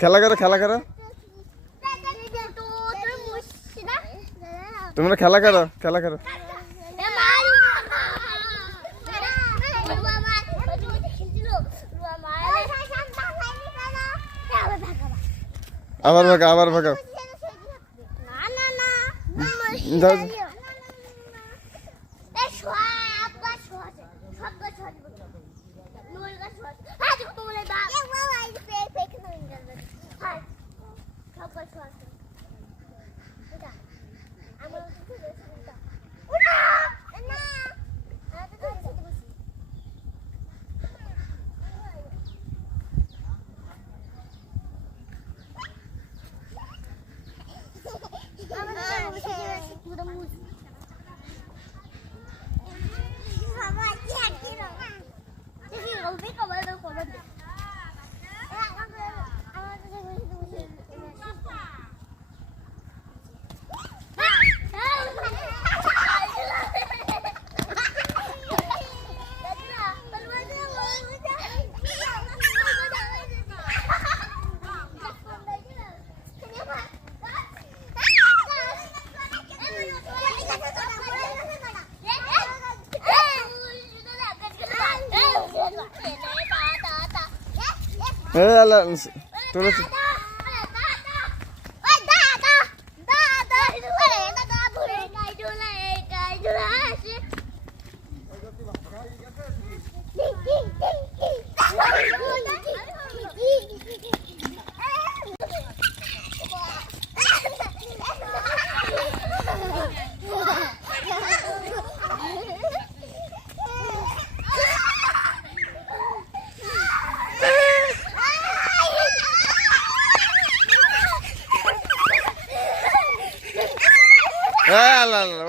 খেলা করো খেলা করো তোমরা খেলা করো খেলা করো আবার ভাগাও আবার ভাগাও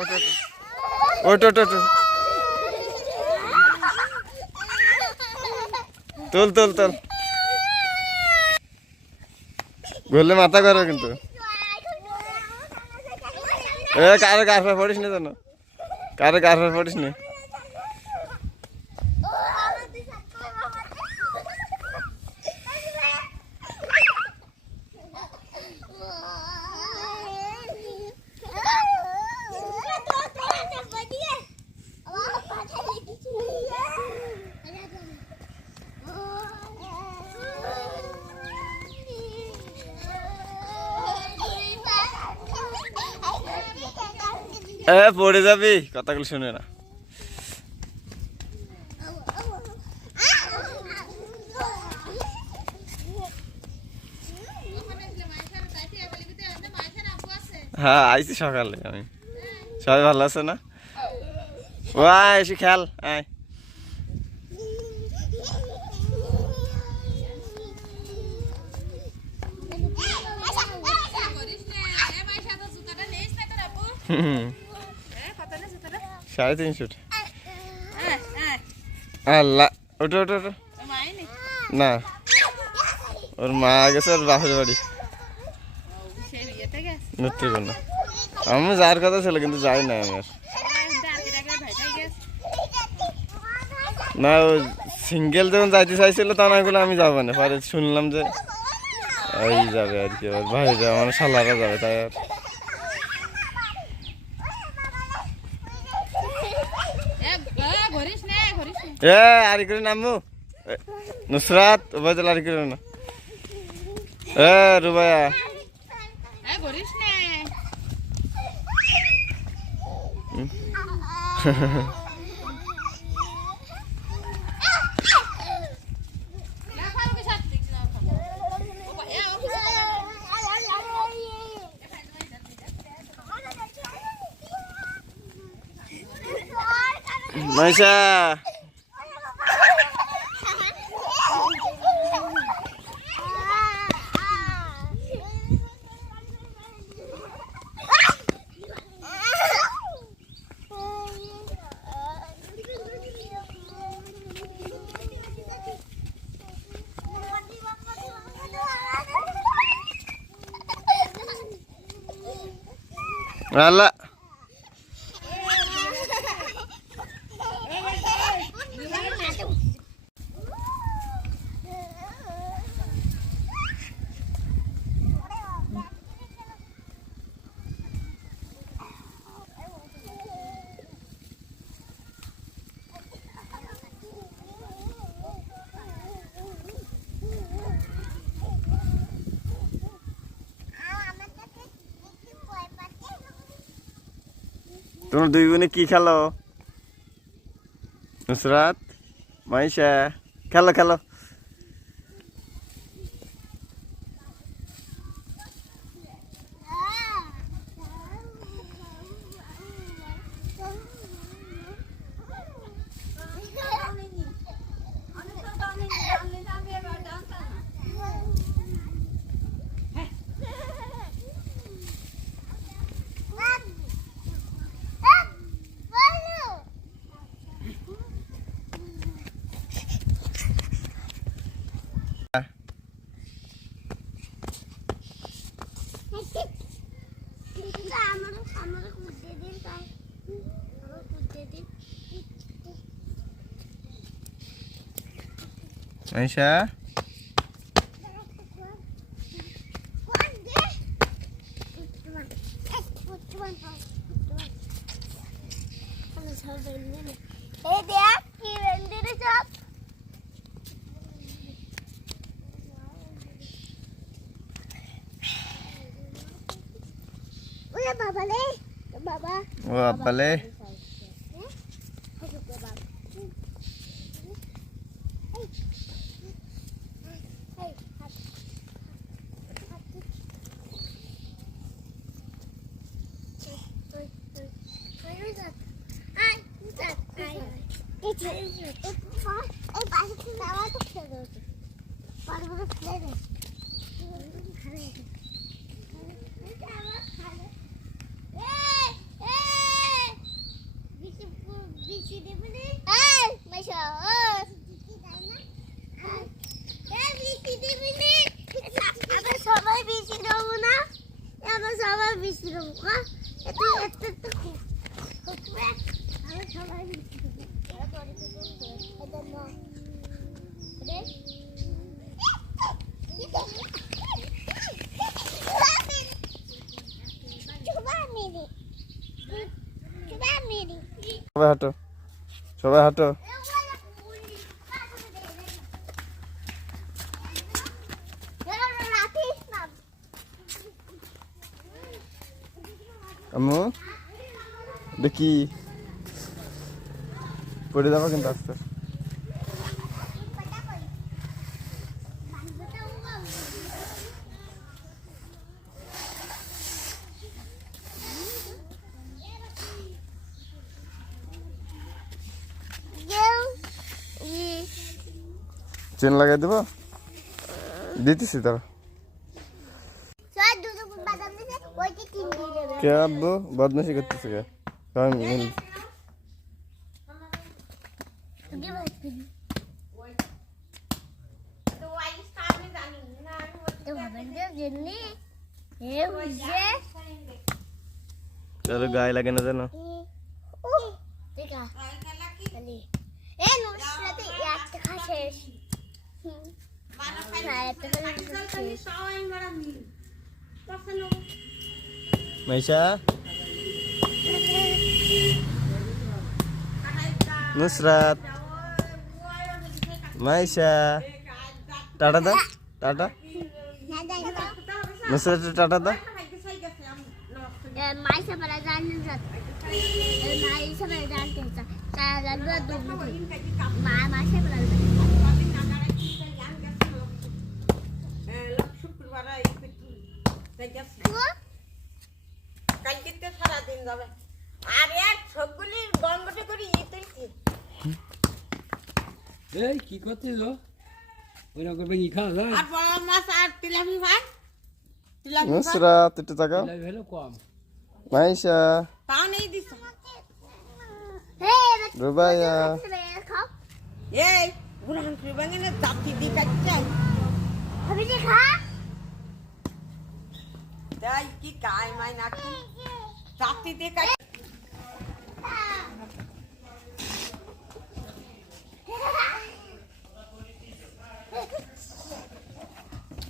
তোরা ওট ওট ওট তোল তোল তোল বললে মাথা করো কিন্তু কারো কারফা পড়িস না জানো কারো কারফা পড়িস না পড়ে যাবি কথাগুলো শুনে না হ্যাঁ আইছি সকালে আমি সবাই ভালো আছে না ও আয় এসে খেল আয় $350 আল্লাহ ওটো ওটো ওটো না ওর মা গেছে ওর বাপের বাড়ি নেত্রকোনা আমি যাওয়ার কথা ছিল কিন্তু যাই না আমি আর না ও সিঙ্গেল যখন যাইতে চাইছিল তখন আমি যাবো না পরে শুনলাম যে ওই যাবে আর কি ভাই আমার শালারা যাবে তাই আর আরি করে নামু নুসরাত ওবায়দুল আরি করে না রুবায়া মাইশা আল্লাহ তোমরা দুই বোনে কি খেলো? নুসরাত, মাইশা, খেলো খেলো। মাইশা, ও আব্বালে সবাই বেশি দেবো না, আমরা সবাই বেশি দেবো। একটু একটু একটু আমরা সবাই বেশি দেবো। সবাই হাঁটো, সবাই হাঁটো। আম্মু দেখি পড়ে যাবো কিন্তু আস্তে আস্তে। চেন লাগাই দেবো, দিতেছি তারা। কে আব্বু বদমাশি করতেছে কে? চলো গায়ে লাগে না যেন। মাইশা, নুসরাত, মাইশা, টাটা দা, টাটা। নুসরাত টাটা দা। মাইশা বলা জানেন রাত মাইশা বলা জানতে চাচা চাচা দুধ মা মাইশা বলা শুক্রবার কালকে তো সারাদিন যাবে। আর এক সবগুলির গঙ্গটে করে ইতেছি। এই কি করছিস ওই রকম বেশি খাওয়া যায়? আর বড় মাছ আর তিলাপি ভাত। নুসরাত একটু তাকাও। ভেলো কম। মাইশা, পাও নেই দিছ। রুবাইয়া, এই বুড়ান ফিরবাঙ্গে না জাতি দি কাটছে। আমি যে খা তাই কি কাই মাই নাকি জাতি দি কাট।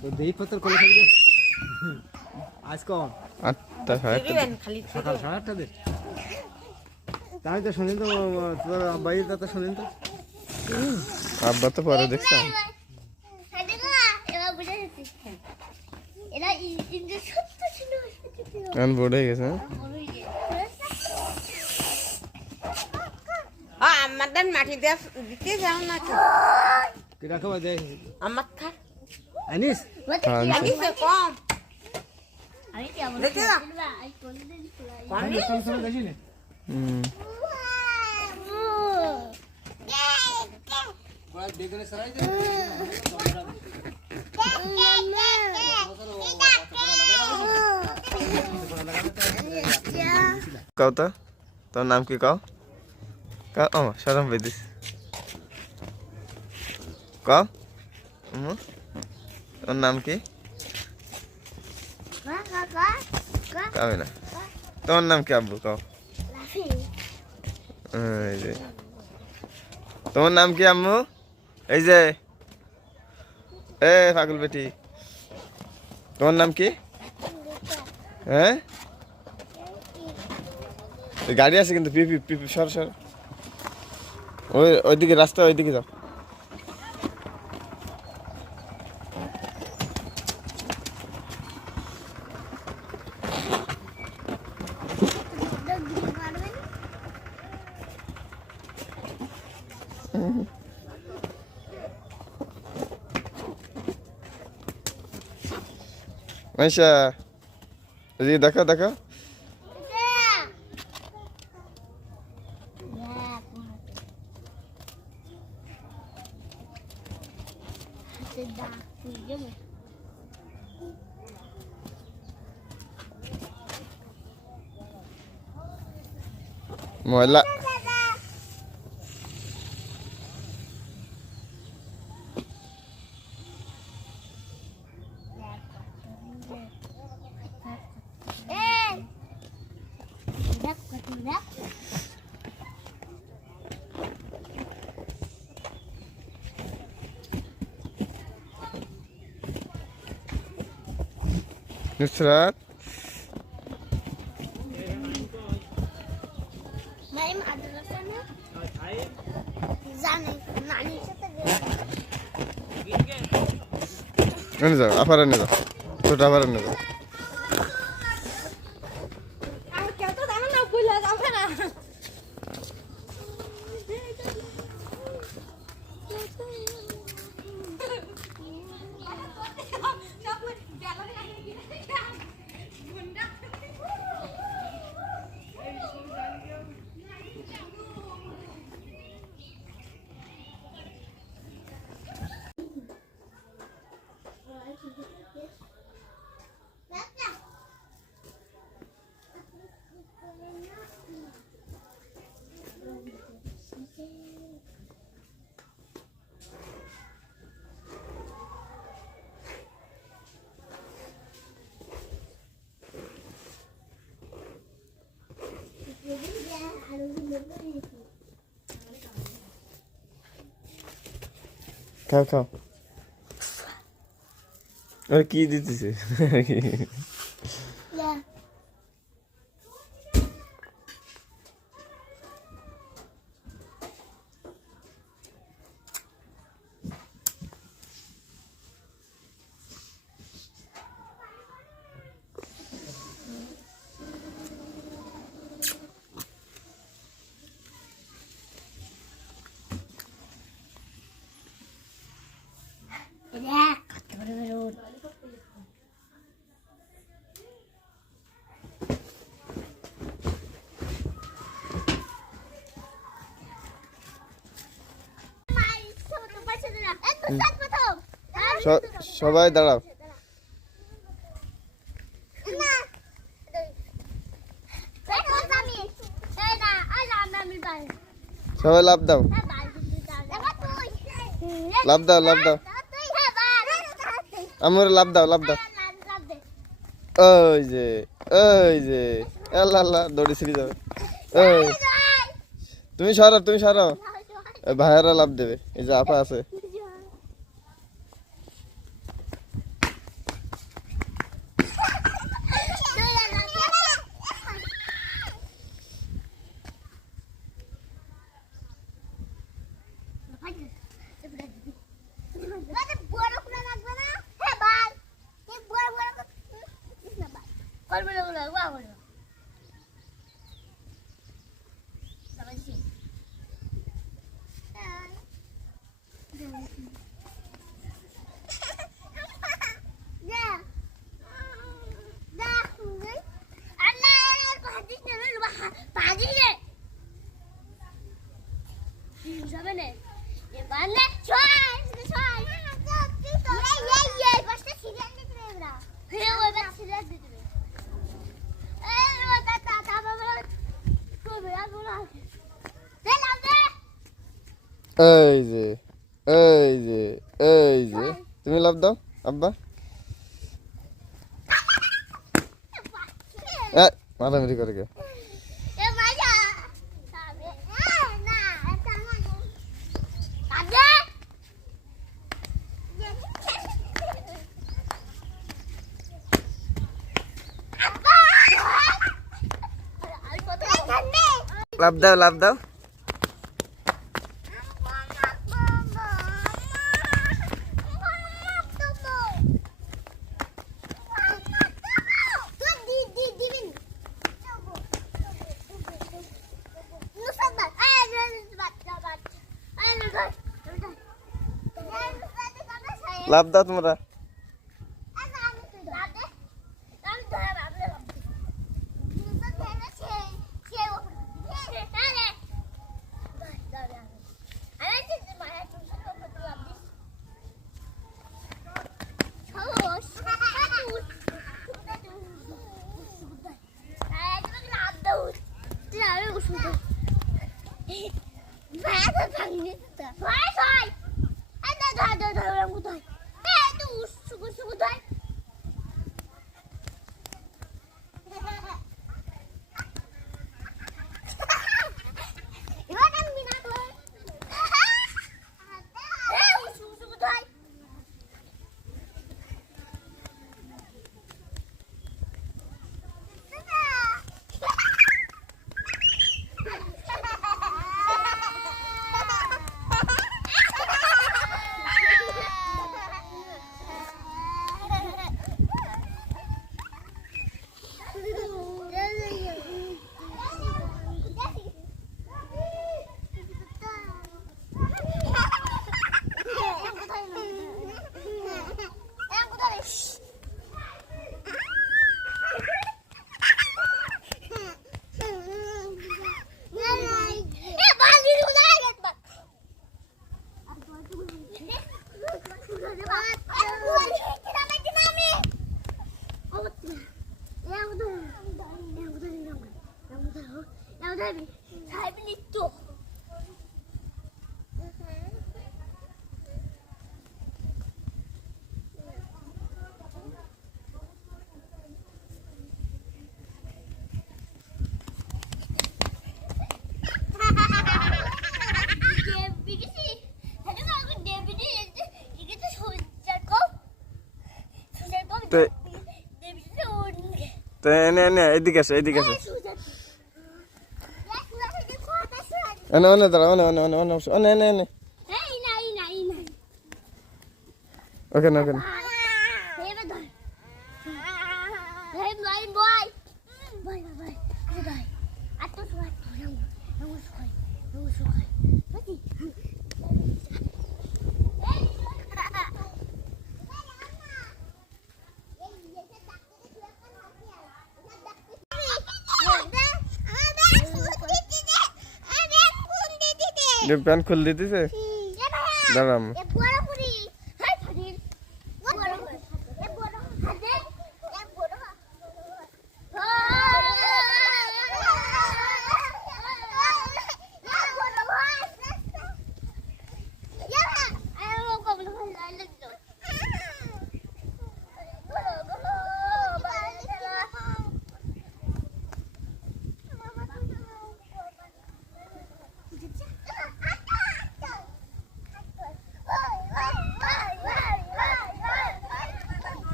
তো দেই পত্র কোলে খাবি আজ কম 8টা খালি সকাল 8:30 দে। তাই তো শুনেন তো তোর আব্বাই দাদা শুনেন তো। আব্বা তো পরে দেখছিলাম। এখন বোর্ড হয়ে গেছে। আমাদের মাটি দিতে যাও না তো কিরা খাওয়া দেয় আমার খা আনিস আনিসে কম আমি কেমন দেখে না আই কোনদিন খুলাই আমি সব দেখি না হুম বড় বেগুনে সরাই দে কাও তো তোর নাম কি কাও কাও ও শরম পেদিস কাও তোর নাম কি কাও না তোর নাম কি আব্বু কাও এই যে তোমার নাম কি আম্মু এই যে এ পাগল বেটি তোমার নাম কি হ্যাঁ গাড়ি আছে কিন্তু পিপি পিপি সর সর ওইদিকে রাস্তা ওইদিকে যাও মাইশা এদিকে দেখো দেখো ময়লা নুসরাত এনে যাও আবার এনে যাও ছোট আবার এনে যাও খাও খাও আর কি দিতেছে সবাই দাঁড়াও সবাই লাভ দাও লাভ দাও লাভ দাও আমার লাভ দাও লাভ দাও ওই যে আল্লাহ আল্লাহ দৌড়ে ছিড়ে যাবে ওই তুমি সরো ভাইয়ারা লাভ দেবে এই যে আপা আছে এই যে এই যে এই যে তুমি লাভ দাও আব্বা মারামারি করে কে লাভ দাও লাভ দাও লাভ দাও তোমরা তো এনে এনে এদিকে আসো এদিকে আসো এনে এনে দাঁড়াও এনে এনে এনে এনে এনে এনে ওখানে ওখানে প্যান্ট খুলে দিতেছে দাঁড়াম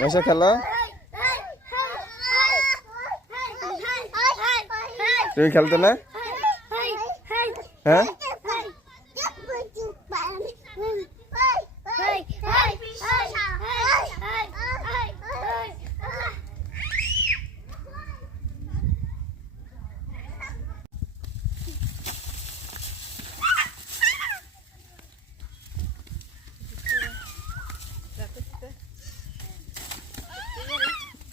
ऐसा খেলা তুমি খেলতে না হ্যাঁ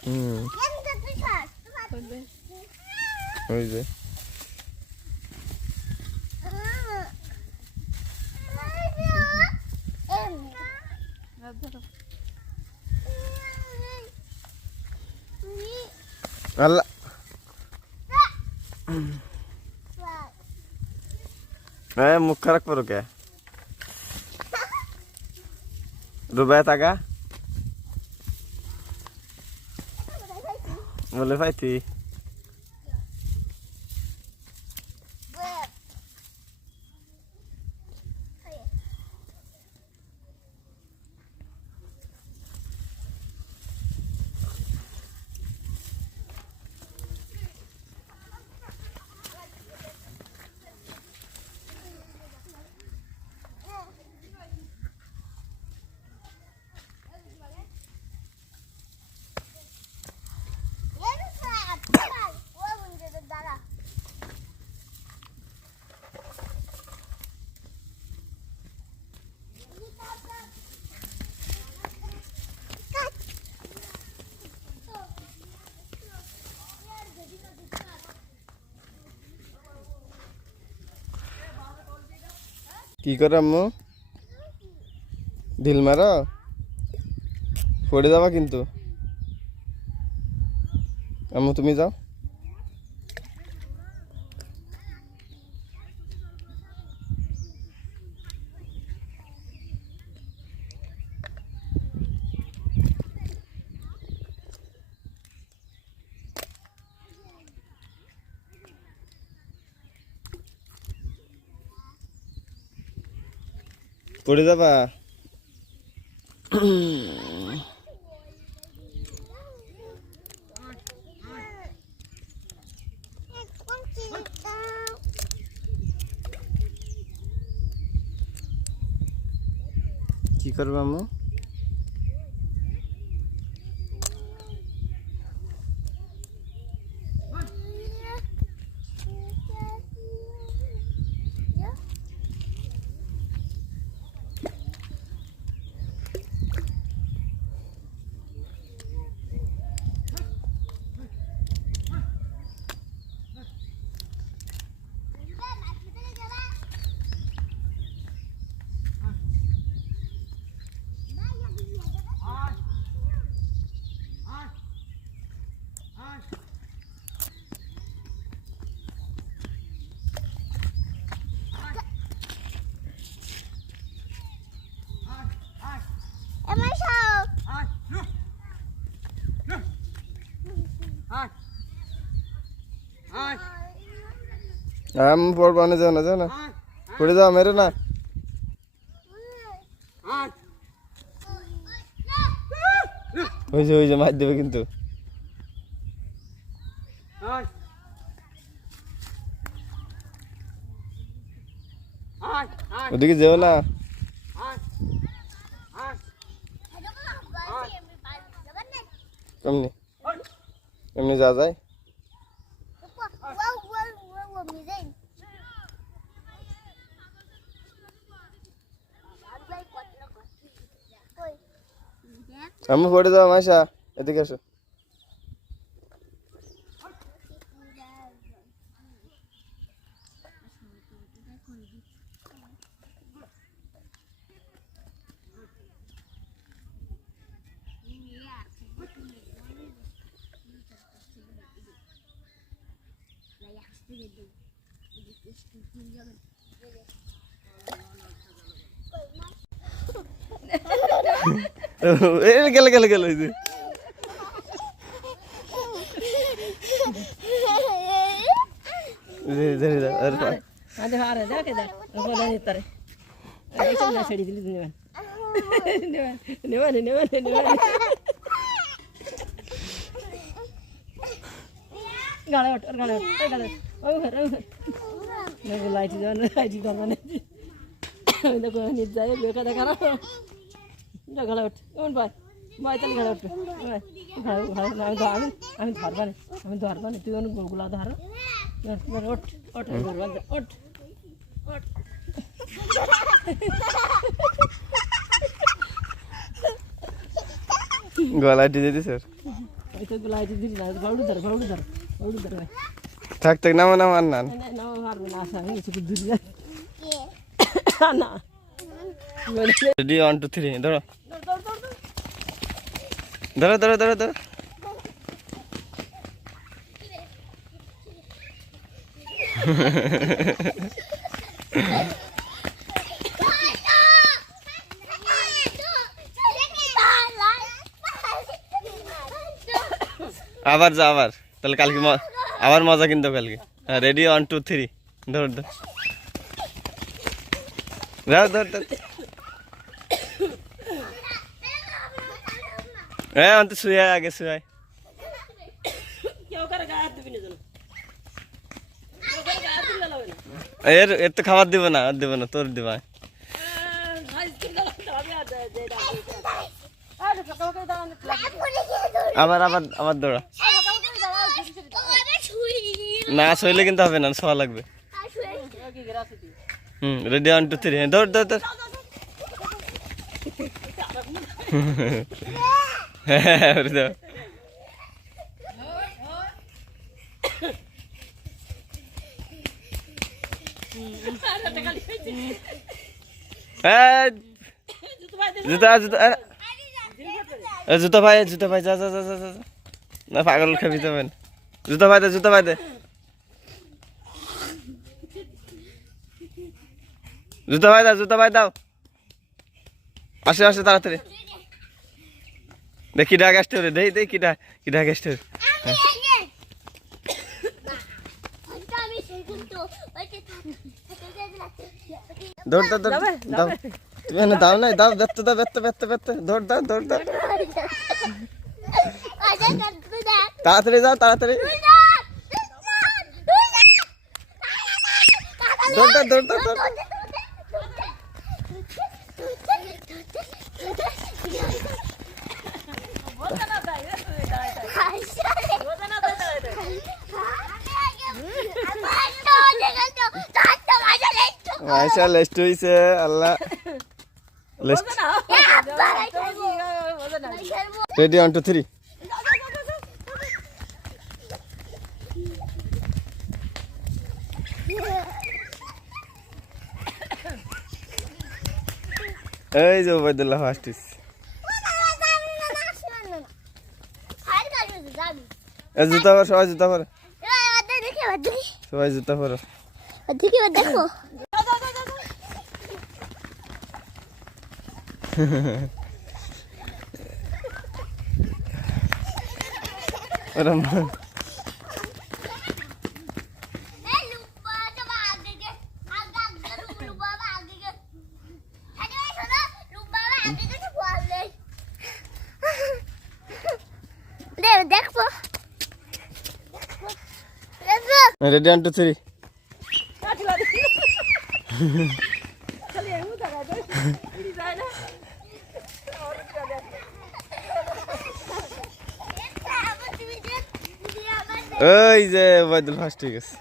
হুম ওই যে আল্লাহ মুখ খারাপ করো কে রুবাই তাকা বলে পাইতি কি করে আম্মু ঢিল মারো পড়ে যাবা কিন্তু আম্মু তুমি যাও পড়ে যাবা কি করবে আম্মু আম পড়বা না যাও না পড়ে যাও মেরে না ওই যে মার দেবে কিন্তু ওদিকে যেও না এমনি এমনি যা যায় আমি পড়ে যাও মাইশা এদিকে আসো গেল আমি ধরবানি তুই গোলগুলা ধর গলা দিয়ে দিতে স্যার তো লাইট দিবি না বাউডু ধর ভাই থাক থাক নামো নামো আর না না পারবে না আসা কিছু দূর যা না রেডি 1 2 3 ধরো ধরো ধরো ধরো ধরো আবার যা আবার তাহলে কালকে আবার মজা কিন্তু কালকে হ্যাঁ রেডি 1 2 3 ধর ধর ধর ধর হ্যাঁ অন্ত শুয়ে আগে শুয়ে কেউ করে গায়ে দিবি না জানো এর তো খাবার দিব না আর দিব না তোর দিবা আবার আবার আবার দৌড়া না শৈলে কিন্তু হবে না শোয়া লাগবে রেডি 1 2 3 দৌড় দৌড় দৌড় হ্যাঁ দৌড় জুতা জুতা জুতা ভাই যা যা যা যা না পাগল খাবি যাবেন জুতা ভাই দে জুতা ভাই দাও আসে আসে তাড়াতাড়ি দেখি ডাক আসতে রে দেই কি ডাক আসতে দৌড় দাও দাও তুমি না দাও নাই দাও ব্যস্ত দৌড় দাও তাড়াতাড়ি যাও তাড়াতাড়ি দৌড় আয়সা লেস্ট হইছে আল্লাহ লেস্ট রেডি 1 2 3 এই যে ওবাইদুল্লাহ ফাস্টিস জুতা পর সবাই জুতা পর সবাই জুতা পর দেখো ওরম দেখো রেডি 1 2 3 ওই যে ওবাইদুল ফার্স্ট ঠিক আছে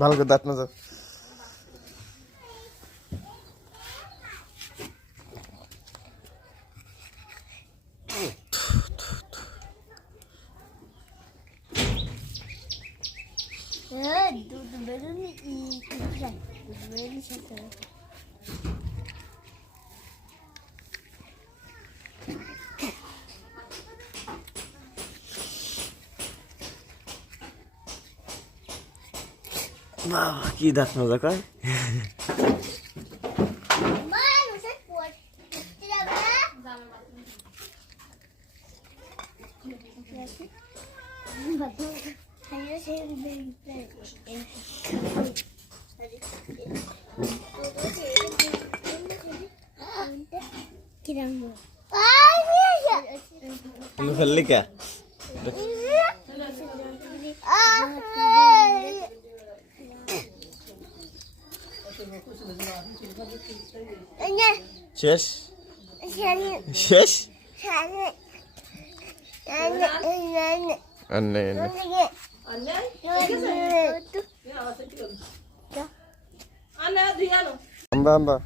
ভালো করে দাঁত না যাও দুধ বেরোনি বাবা কি দাঁত মজা কয় তুমি ফেললি কে শেষ শেষ আর নেই আম্বা আম্বা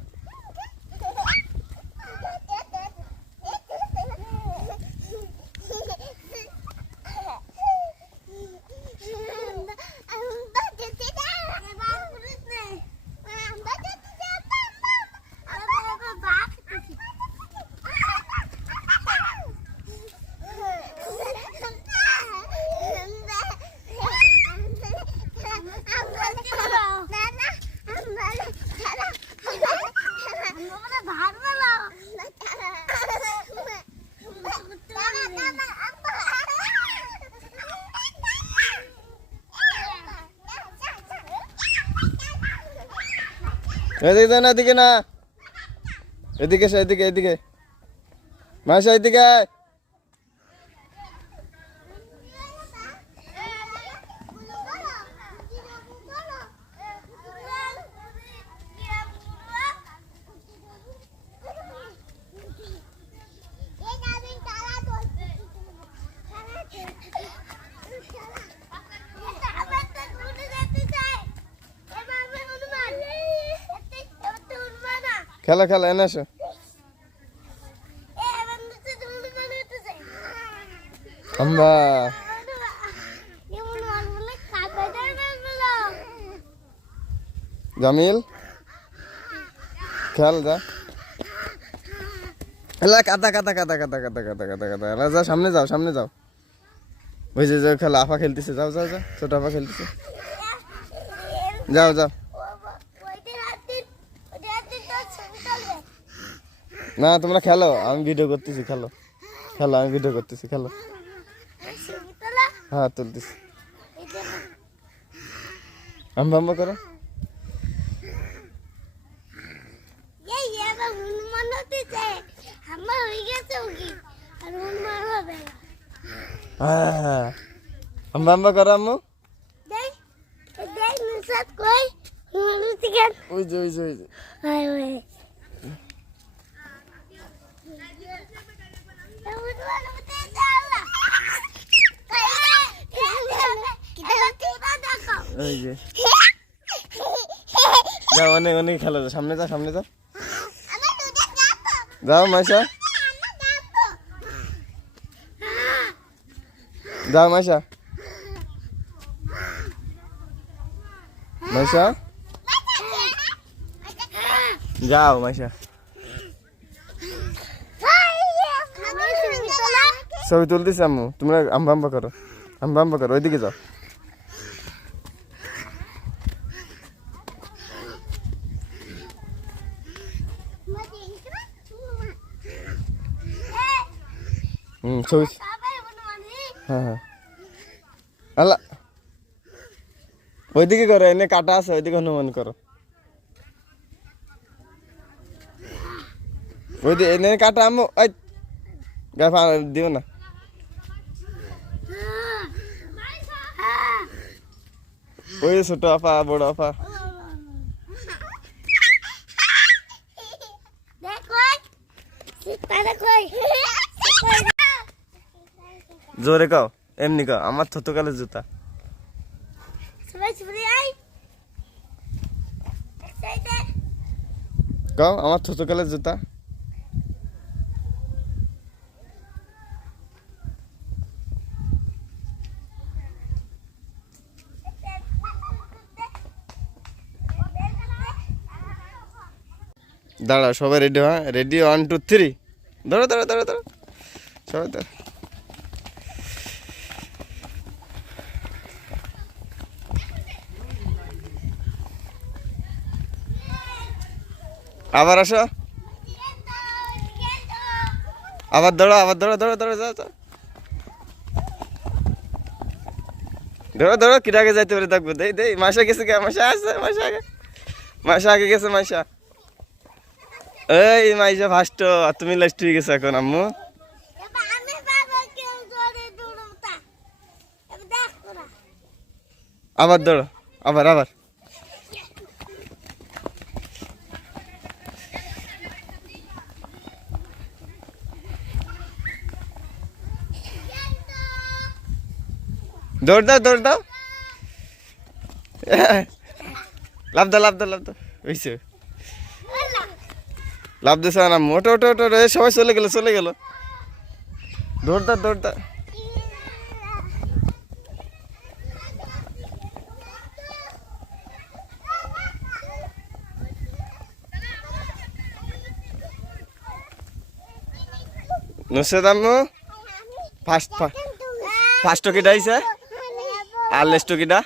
এদিকে না এদিকে না এদিকে এদিকে এদিকে মাসা এদিকে আয়। খেলা খেলা এনে আসো আম্বা জামিল খেল যা এলা কাদা কাদা কাদা কাদা কাদা কাদা কাদা কাদা এলা যাও সামনে যাও সামনে যাও ওই যে খেলা আফা খেলতেছে যাও যাও যাও ছোট আফা খেলতেছে যাও যাও না তোমরা খেলো আমি ভিডিও করতেছি খেলো খেলো আমি ভিডিও করতেছি খেলো হ্যাঁ তুলতেছি আম্বা করো হ্যাঁ আম্বা করো আম্মু ওই যে ওই যে ওই যে ওই যে যাও অনেক অনেক খেলা যাও সামনে যাও সামনে যাও যাও মাইশা যাও মাইশা মাইশা যাও মাইশা ছবি তুলতেছি আম্মু তোমরা আম্বা করো ওইদিকে যাও ছবি হ্যাঁ হ্যাঁ আল্লাহ ওইদিকে করো এনে কাটা আছে ওইদিকে হনুমান করো ওইদিকে এনে কাটা আম্মু ওই গাফা দিও না ওই ছোট আপা বড় আপা জোরে কাও এমনি কাও আমার ছোটকালের জুতা কাও আমার ছোটকালের জুতা দাঁড়াও সবাই রেডি হ্যাঁ রেডি 1 2 3 ধরো ধরো ধরো ধরো সবাই ধরো আবার আসো আবার ধরো ধরো ধরো যাও যাও ধরো ধরো কিরাগে যাইতে পারে দেখবো দেই দেই মাসা গেছে কে মাসা আছে মাসা আগে গেছে মাসা এই মাইজা ফার্স্ট তুমি লাস্ট হয়ে গেছে এখন আম্মু আবার ধরো আবার দৌড় দাও দৌড় দাও লাভ দাও লাভ দাও লাভ দাও হইছে লাভ দিছ না মোটো ওটো ওটো ওটো, সবাই চলে গেল চলে গেল দৌড় দাও দৌড় দাও নুসরাত আম্মু ফার্স্ট ফার্স্ট টকিটা আইছে আর লেস টকিটা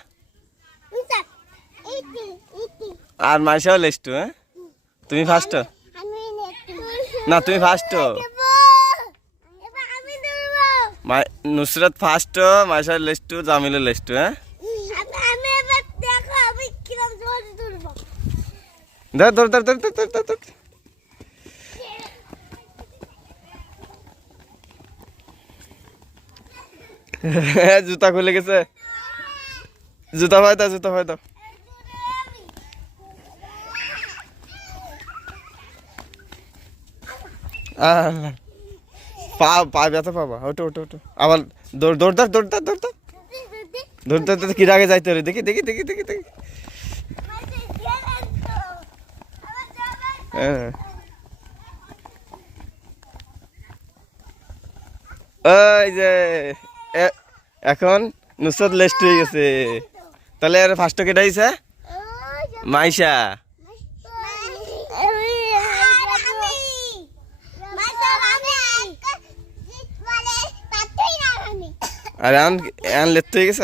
আর মাইশাও লেস টু হ্যাঁ তুমি ফার্স্ট না তুমি first Nusrat first Maisha less two Jamil less two হ্যাঁ ধর ধর ধর ধর ধর ধর ধর জুতা খুলে গেছে জুতা ভাই দাও জুতা ভাই দাও পা পা ব্যথা পাবা ওটো ওটো ওটো আবার দৌড় দৌড় দৌড় দৌড় দৌড় দৌড় দৌড় দৌড় দৌড় কি আগে যাইতে হবে দেখি দেখি দেখি দেখি দেখি হ্যাঁ ওই যে এখন নুসরাত লেস্ট হয়ে গেছে তাহলে আর ফার্স্ট কেটা হইছে মাইশা আরে আন লেট হয়ে গেছে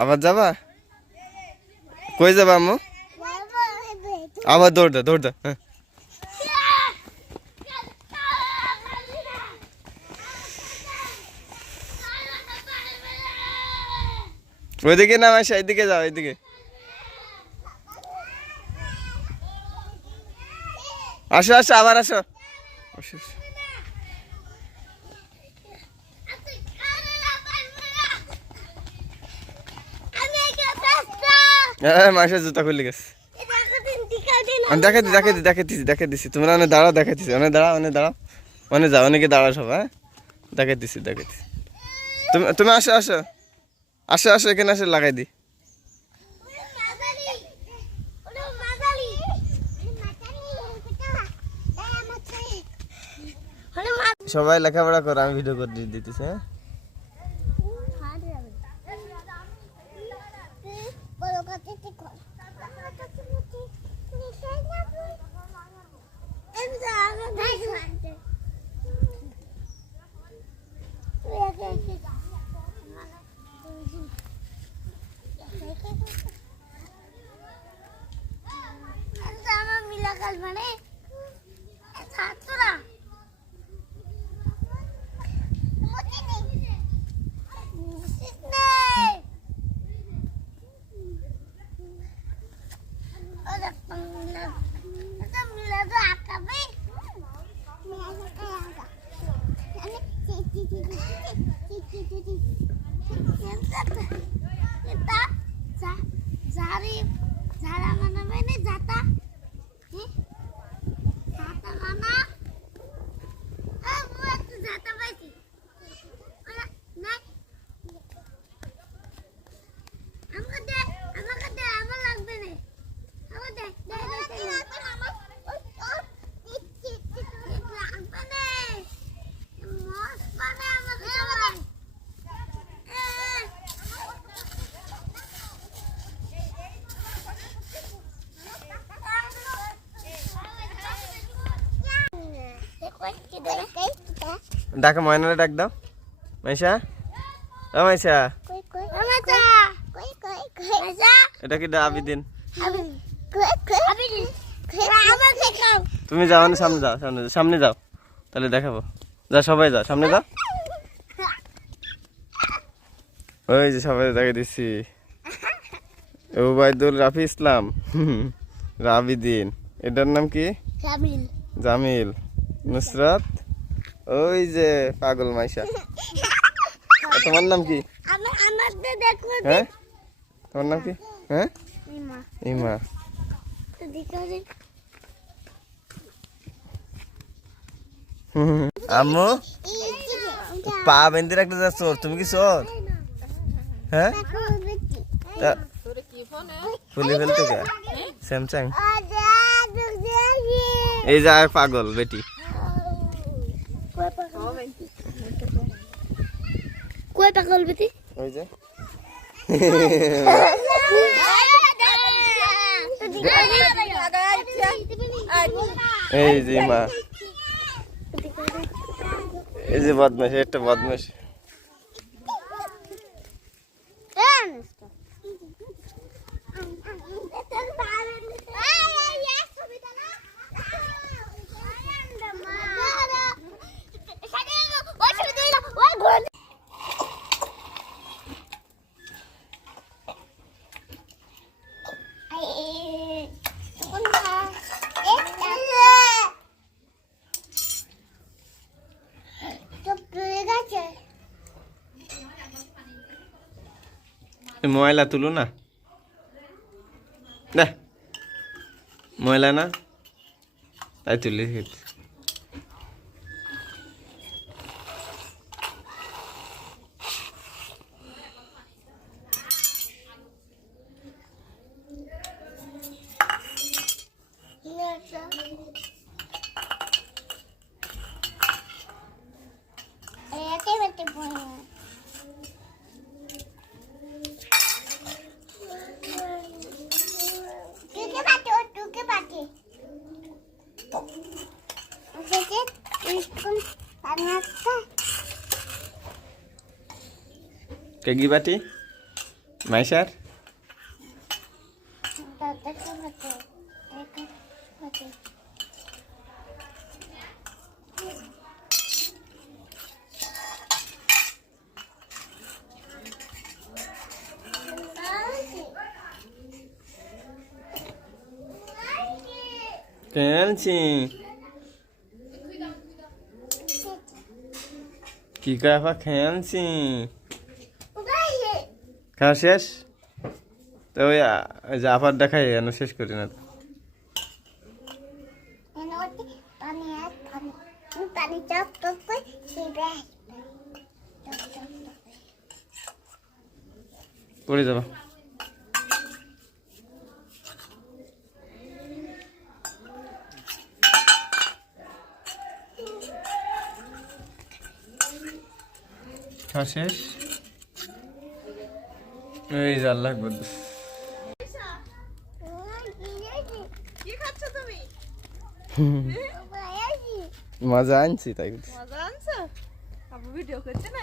আবার যাবা কই যাবা আম্মু আবার দৌড় দা দৌড় দা হ্যাঁ ওইদিকে না মাসা এদিকে যাও এদিকে আসো আসো আবার আসো মাসা জুতা খুলে গেছে দেখে দিছি তোমরা অনেক দাঁড়াও দেখে দিছি অনেক দাঁড়াও অনেক দাঁড়াও অনেক যাও অনেকে দাঁড়াও সব হ্যাঁ দেখে দিছি তুমি তুমি আসো আসো আসো আসো এখানে আসে লাগাই দি সবাই লেখাপড়া করো আমি ভিডিও করে দিতেছি হ্যাঁ মানে ছাত্ররা যারা মানাবে না যাতা যাতা মানা যাতা পাইছি আমাকে দে আমার লাগবে না আমাকে দে ডাকে ময়নারে ডাক দাও মাইশা ও মাইশা এটা কি আবিদিন তুমি যাও না সামনে যাও সামনে যাও তাহলে দেখাবো যা সবাই যাও সামনে যাও ওই যে সবাই দেখে দিচ্ছি ওবায়দুল রাফি ইসলাম আবিদিন এটার নাম কি জামিল নুসরাত ওই যে পাগল মাইশা তোমার নাম কি হ্যাঁ তোমার নাম কি হ্যাঁ ইমা আম্মু পা বেঁধে রাখতে চোর তুমি কি চোর হ্যাঁ পাগল বেটি তা- ফুলি ফেলতো কে স্যামসাং এই যে আর পাগল বেটি কই পাগল বেটি ওই যে এই যে মা এই যে বদমাশ একটা বদমাশ ময়লা তুলো না না ময়লা না তাই তুলি কেগি বাটি মাইসার খেলছি কি কাপা খেলছি খাওয়া শেষ তো ওই যে আপার দেখাই এনে শেষ করি না পড়ে যাবা খাওয়া শেষ এই যে আল্লাহ কুদ্দুস কি খাচ্ছ তুমি? মজা আনছি তাই মজা আনছো? আবু ভিডিও করছে না?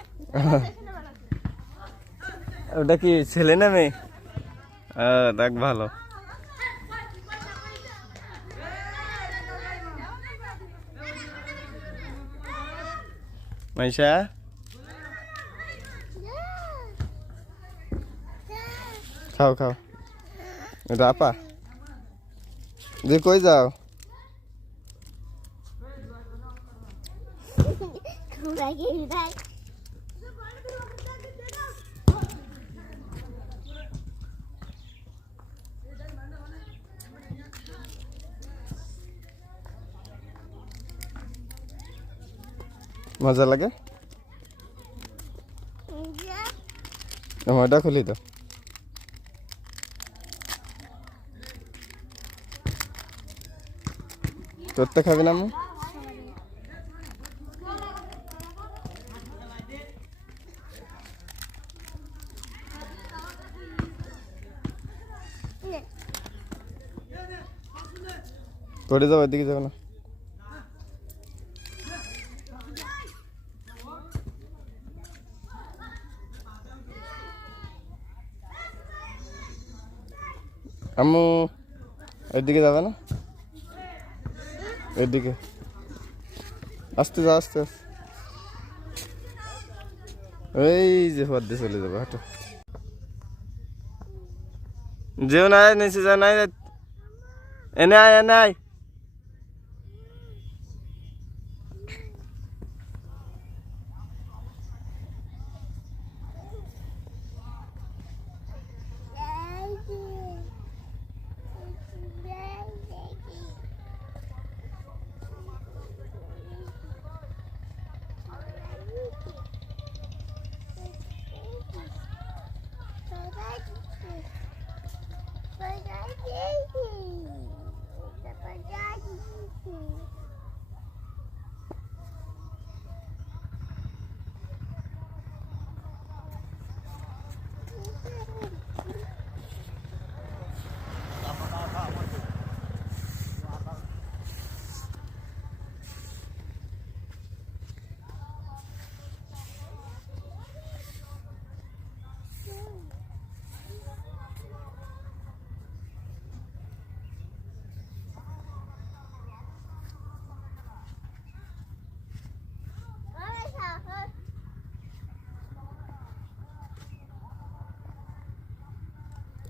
ওটা কি ছেলে না মেয়ে দেখ ভালো মাইশা খাও খাও এটা আপা যে কই যাও মজা লাগে আমারটা খুলি তো তোরটা খাবি না আমি পড়ে যাবো এদিকে যাবো না আম্মু এদিকে যাবে না এদিকে আস্তে যা আস্তে আস্তে এই যে পদ্মে চলে যাবো হাঁটো যেও না নিচে যাও না এনে আয় এনে আয়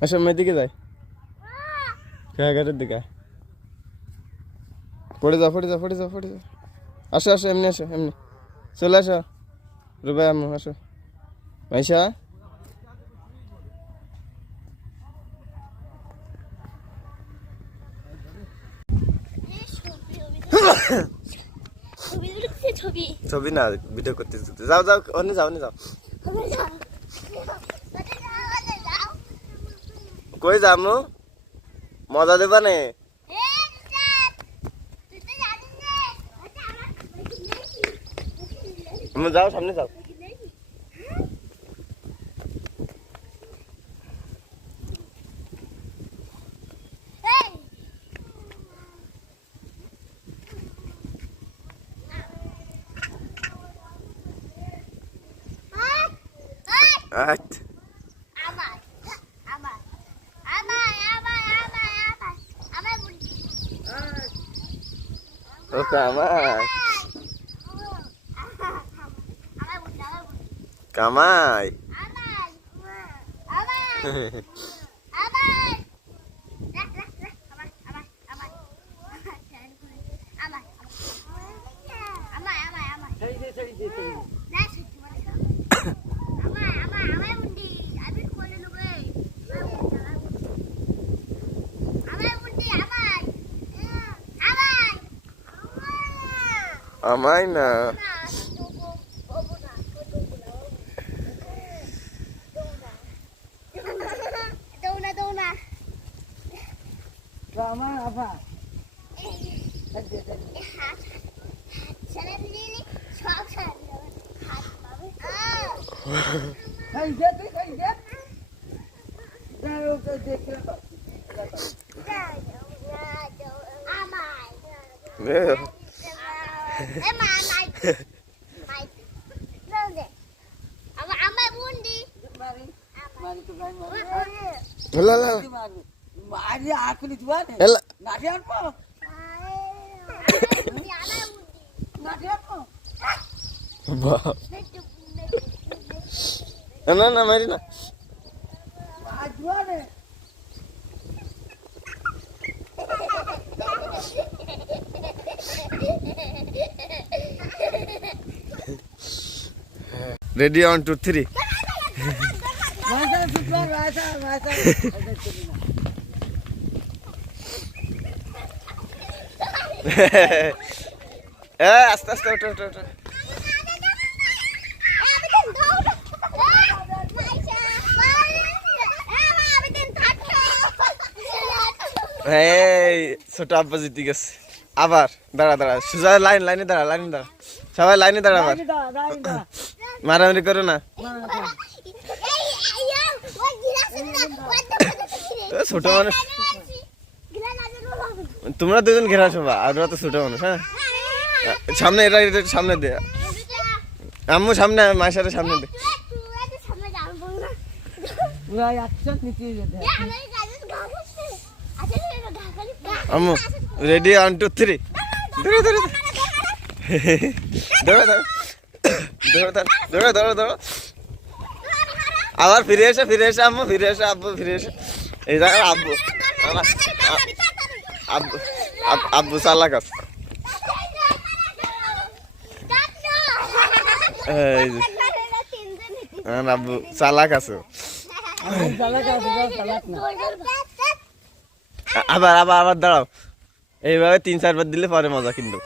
আসো মেয়েদিকে যাই খেয়াঘাটের দিকে পড়ে যাও আসো আসো এমনি আসো এমনি চলে আসো রুবাই আম্মু আসো মাইশা ছবি তুলছে ছবি ছবি না ভিডিও করতে যাও যাও অন্য যাও কই যামু মজা দেবা নে যাও সামনে যাও আচ্ছা ও কামাই আমায় না আমার আফা খাই দে তুই খাই দে যাও তো দেখে তো মারি মারি তো গায় মারি লা লা মারি আকুলি দিবানে এলা নাটি আনবো নাটি আনবো বাহ না না মারি না আজ দিবানে রেডি 1 2 3 মাথা সুপার মাথা আস্তে আস্তে ওঠো এই ছোট আব্বা জিতে গেছে আবার দাঁড়া সোজা লাইনে দাঁড়া সবাই লাইনে দাঁড়া আবার মারামারি করো না ছোট মানুষ তোমরা দুজন ঘেরা শোভা আর ওরা তো ছোট মানুষ হ্যাঁ সামনে এরা সামনে দে আম্মু সামনে মায়ের সামনে দে পুরা অ্যাকশন নিতে যেতে আম্মু রেডি 1 2 3 ধরো আবার ফিরে এসে আম্মু আব্বু ফিরে এসে এই জায়গা আব্বু আব্বু চালাক আছে এই যে আব্বু চালাক আছে আবার দাঁড়াও এইভাবে 3-4 বার দিলে পরে মজা কিন্তু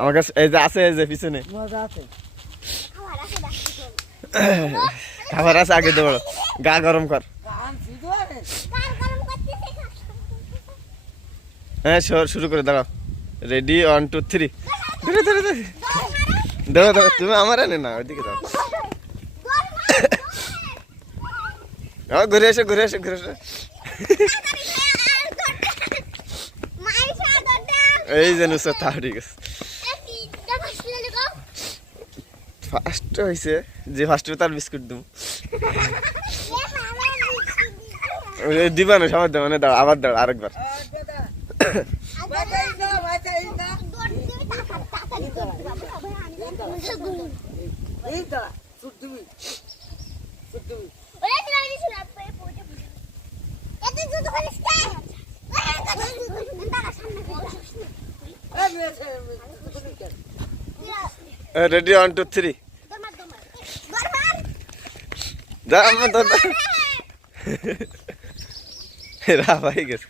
আমার কাছে এই যে আছে এই যে পিছনে মজা আছে খাবার আছে আগে দৌড় গা গরম কর গান সিধুরে হ্যাঁ শুরু করে দাঁড়াও রেডি 1 2 3 ধরো তুমি আমার আনে না ওইদিকে যাও ঘুরে এসো এই যে নুসরাত তাও ঠিক আছে ফার্স্ট হয়েছে যে ফার্স্ট তার বিস্কুট দেবো দিবা না সবার দেবো দাঁড়া আবার দাঁড়া আরেকবার রেডি 1 2 3 যা আমার তো এরা ভাই গেছে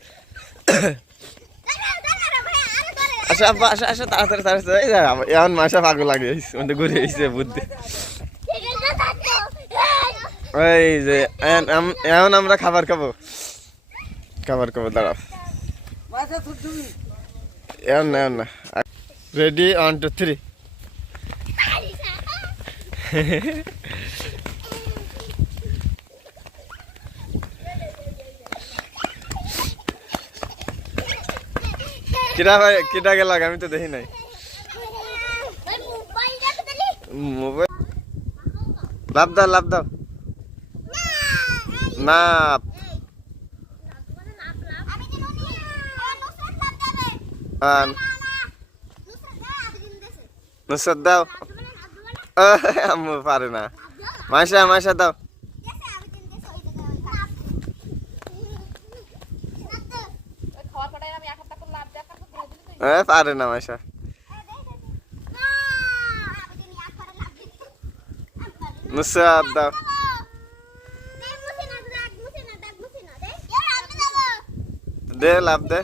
আচ্ছা আব্বা আসা আসা তাড়াতাড়ি তাড়াতাড়ি এই যা এমন মাসা পাগল লাগে ওখানে ঘুরে এসে বুদ্ধি ওই যে এখন আমরা খাবার খাবো দাঁড়াও এখন না রেডি 1 2 3 কিরা ভাই কিটা গেল আমি তো দেখি নাই মোবাইল লাভ দাও না নুসরত দাও আম্মু পারে না মাসা দাও পারে না মাসা নুসরত দাও দে লাভ দে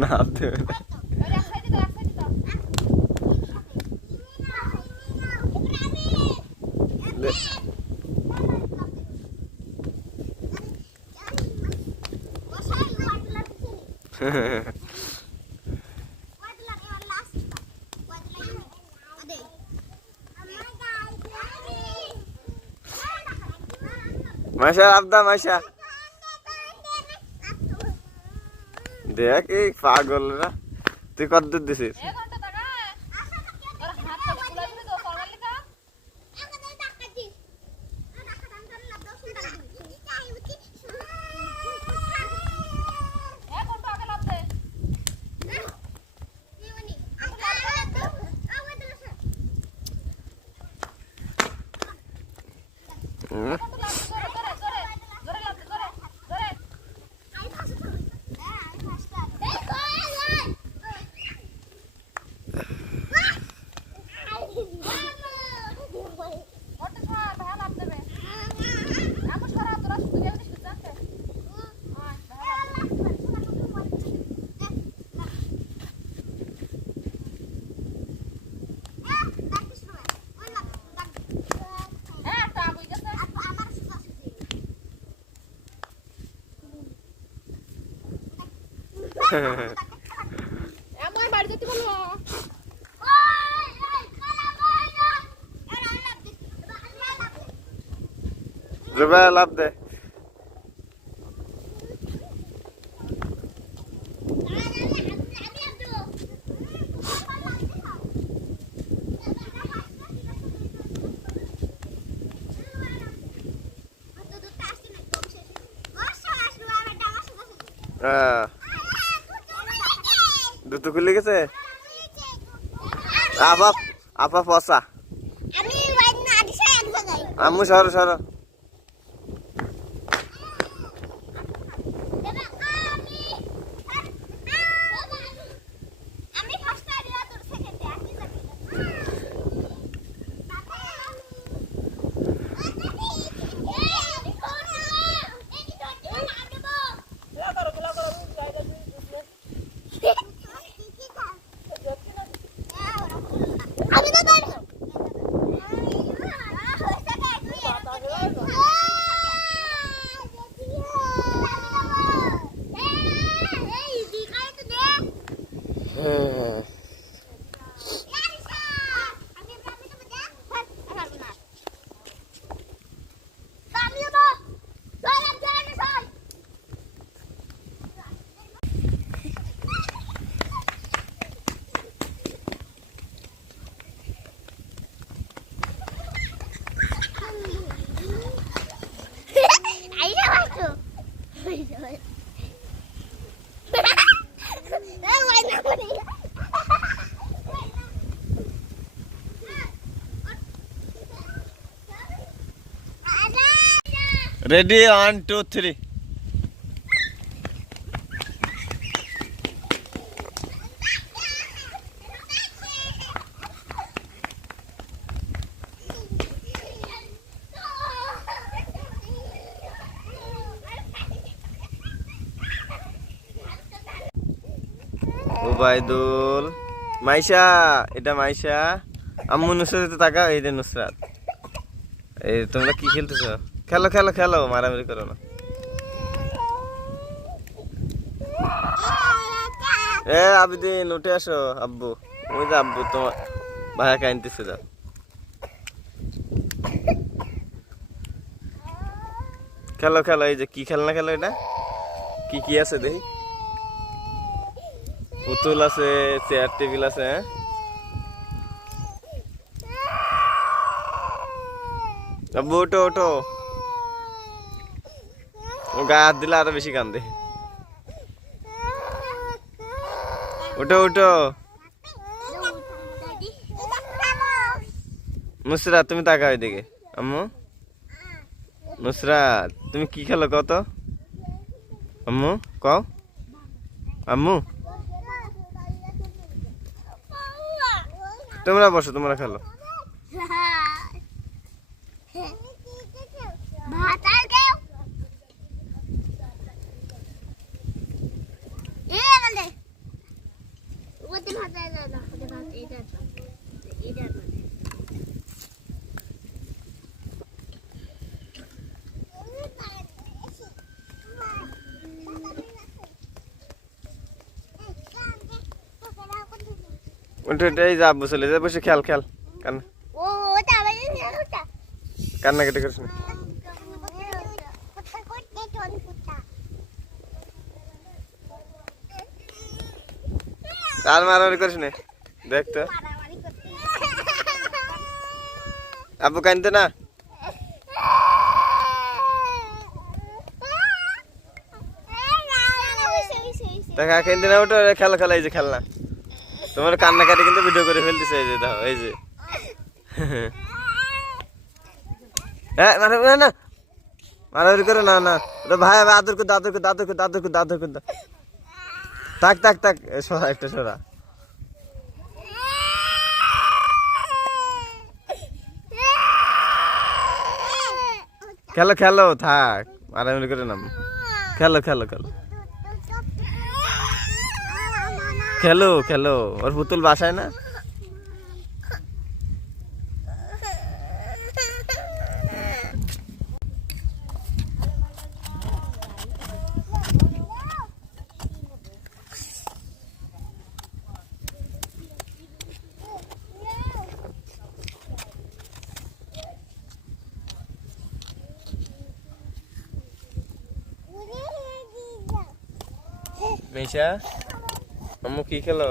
না দেবে মাসা আবদা মাসা দেখ এই পাগলরা তুই কত দূর দিছিস আমার বাড়ি যেতে বলো রুবা লাভ দে দুটো খুলে গেছে আপা পচা আম্মু সরো আমি তো রেডি 1 2 3 ওবায়দুল মাইশা এটা মাইশা আম্মু নুসরাত তাকা এই যে নুসরাত এই তোমরা কি খেলতেছো খেলো খেলো খেলো মারামারি করো না এ আবিদিন উঠে আসো আব্বু ওই যে আব্বু তোমার ভাইয়াকে আনতেছে যাও খেলো খেলো এই যে কি খেলনা খেলো এটা কি কি আছে দেখি পুতুল আছে চেয়ার টেবিল আছে হ্যাঁ আব্বু ওঠো ওঠো ও গায়ে হাত দিলে আরো বেশি কান্দে ওঠো ওঠো নুসরাত তুমি তাকাও এদিকে আম্মু নুসরাত তুমি কি খেলো কত আম্মু কও আম্মু তোমরা বসো তোমরা খেলো ভাত আর দেও এ মানে ওতে ভাত আর দাও ওতে ভাত এটা দাও এটা দাও ওটাই যা আব্বু চলে যা বসে খেল খেল কান্না ও ওটা আবার ওটা কান্নাকাটি করিস না আর মারামারি করিস না দেখ তো আব্বু কান্দে না দেখা কান্দে না ওটা খেলা খেলা এই যে খেলনা তোমার কান্নাকাটি কিন্তু ভিডিও করে ফেলতেছে এই যে দাও এই যে হ্যাঁ মারা না মারামারি করে না না ওটা ভাই আদর করতে আদর করতে আদর করতে আদর করতে আদর করতে থাক থাক থাক সরা একটা সরা খেলো খেলো থাক মারামারি করে নাম খেলো খেলো খেলো খেলো খেলো ওর পুতুল বাসায় না মিশা আম্মু কি খেলো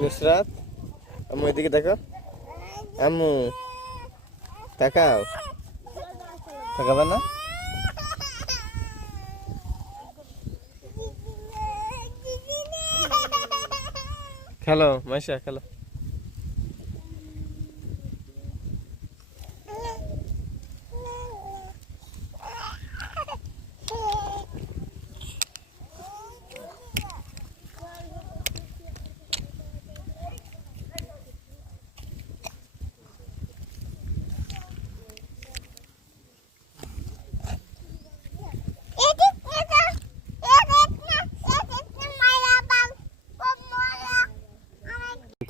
নুসরাত আম্মু এদিকে দেখো আম্মু তাকাও তাকাবা না খেলো মাইশা খেলো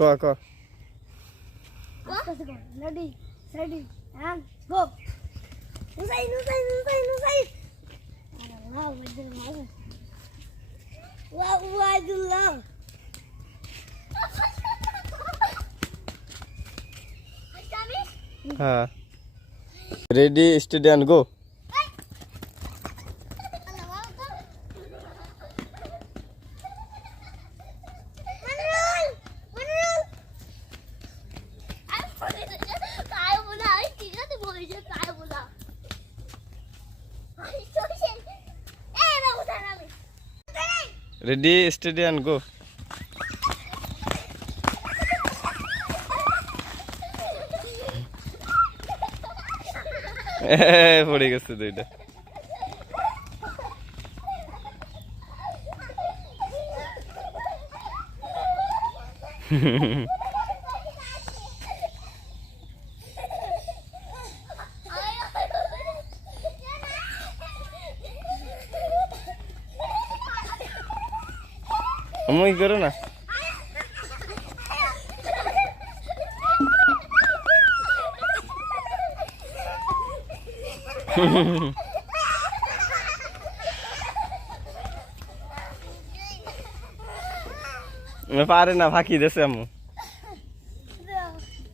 ক ক Ready, steady, and go. Nusay, nusay, nusay, nusay. Wow, I do love. Wow, I do love. হ্যাঁ ready steady and go ready steady and go. পড়ে গেছে দুইটা। আমি করো না। পারে না, ফাঁকি দিয়েছে আম্মু।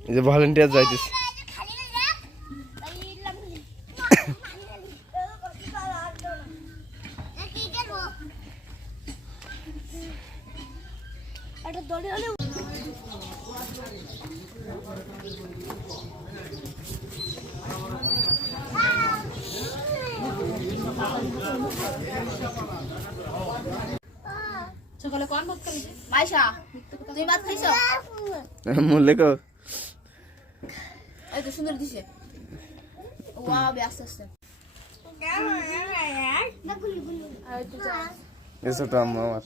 এই যে ভলেন্টিয়ার যাইতেছে। একটা দড়ি হলে সকালে কোন ভাত খালি মাইশা তুমি ভাত খাইছো মুলে কো এই তো সুন্দর দিছে ওয়াও ব্যস্ত আছে এসো তো আম্মু আমার।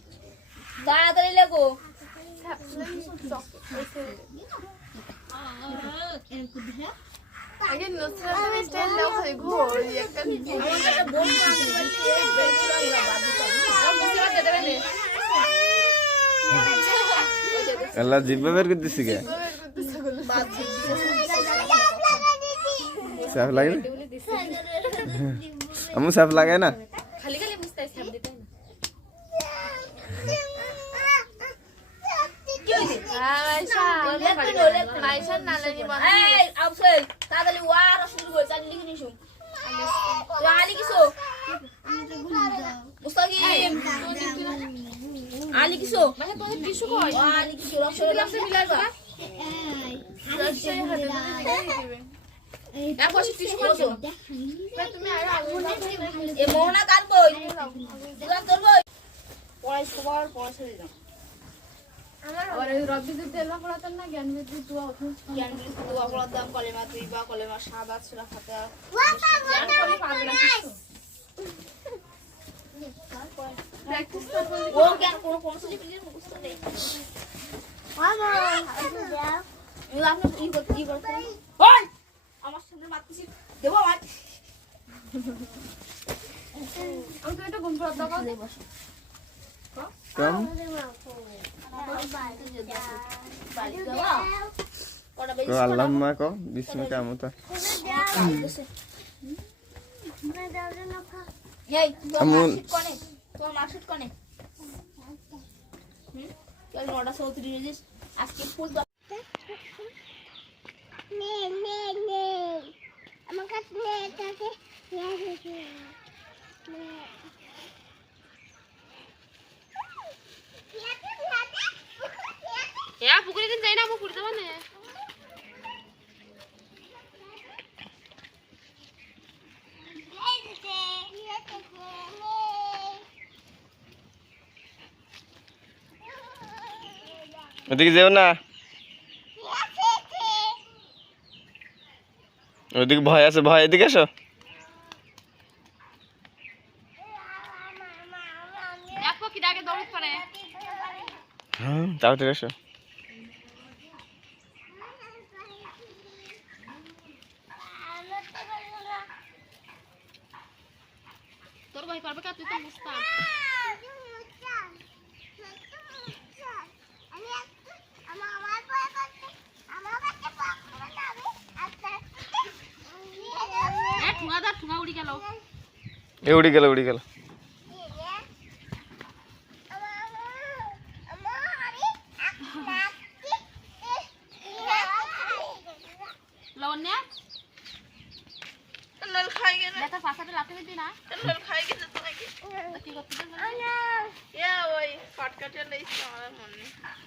তাড়াতাড়ি লেগো আগে নুসরাত স্টাইল দাও খালি ঘোর একটা আমাকে একটা বোন আছে আল্লাহ জিব্বা বের করে দিছি কে? সাফ লাগে না? আম্মু সাফ লাগায় না? খালি খালি মুস্তাই সাপ দিতে না আয়শা নালানি এই আউসেল তাড়াতাড়ি ওয়ার শুরু করে চালি লিখে নিছো তুই আলি কিসো মুস্তাকিম আলি কিসো মানে তোর টিস্যু কই আলি কিসো রক্ত মিলাইবা এক বছর টিস্যু করছো তুমি আর এ মোনা কান কই দুলান তোর কই পড়াই ছেড়ে দাও আর রবি যে তেল পড়াতেন না জ্ঞান বিদ্যুৎ দোয়া ওঠো জ্ঞান দোয়া পড়ার দাম কলেমা তুইবা কলেমা শাহাদাত সূরা ফাতিহা জ্ঞান করে পারবে না কিছু প্র্যাকটিস করতে ও জ্ঞান কোন সুযোগ প্লিজ মুখস্থ নেই এগুলো আপনি ই করতে ওই আমার সামনে মারতেছি দেবো মার আমি তো এটা গুণ পড়া দাও দে বস কম বাড়ি যাওয়া কটা বেশি কো আল্লাহুম্মা কো বিসমিকা আমতা। এই তোর আমুল। মার্কশিট কোনে তোর মার্কশিট কোনে তুই 9টা 34 রেজিস আজকে ফুল আমার কাছে নেটাকে পুকুরে দিন যাই না আমার পুকুরে মানে ওদিকে যেও না, ওদিকে ভয় আছে, ভয় এদিকে এসো। এক পক্ষী ডাকে দৌড় করে হ্যাঁ তাড়াতাড়ি এসো। তোর ভাই পারবে কা তুই তো মুস্তান ঠুঙা উড়ি গেল এ উড়ি গেল, উড়ি গেল। লবণ্য নল খাই গেল দেখা পাশাতে লাতে দিতি না নল খাই গেল তোমাকে কি করতে ইয়া ওই ফটকাটা লইছ আমার মনে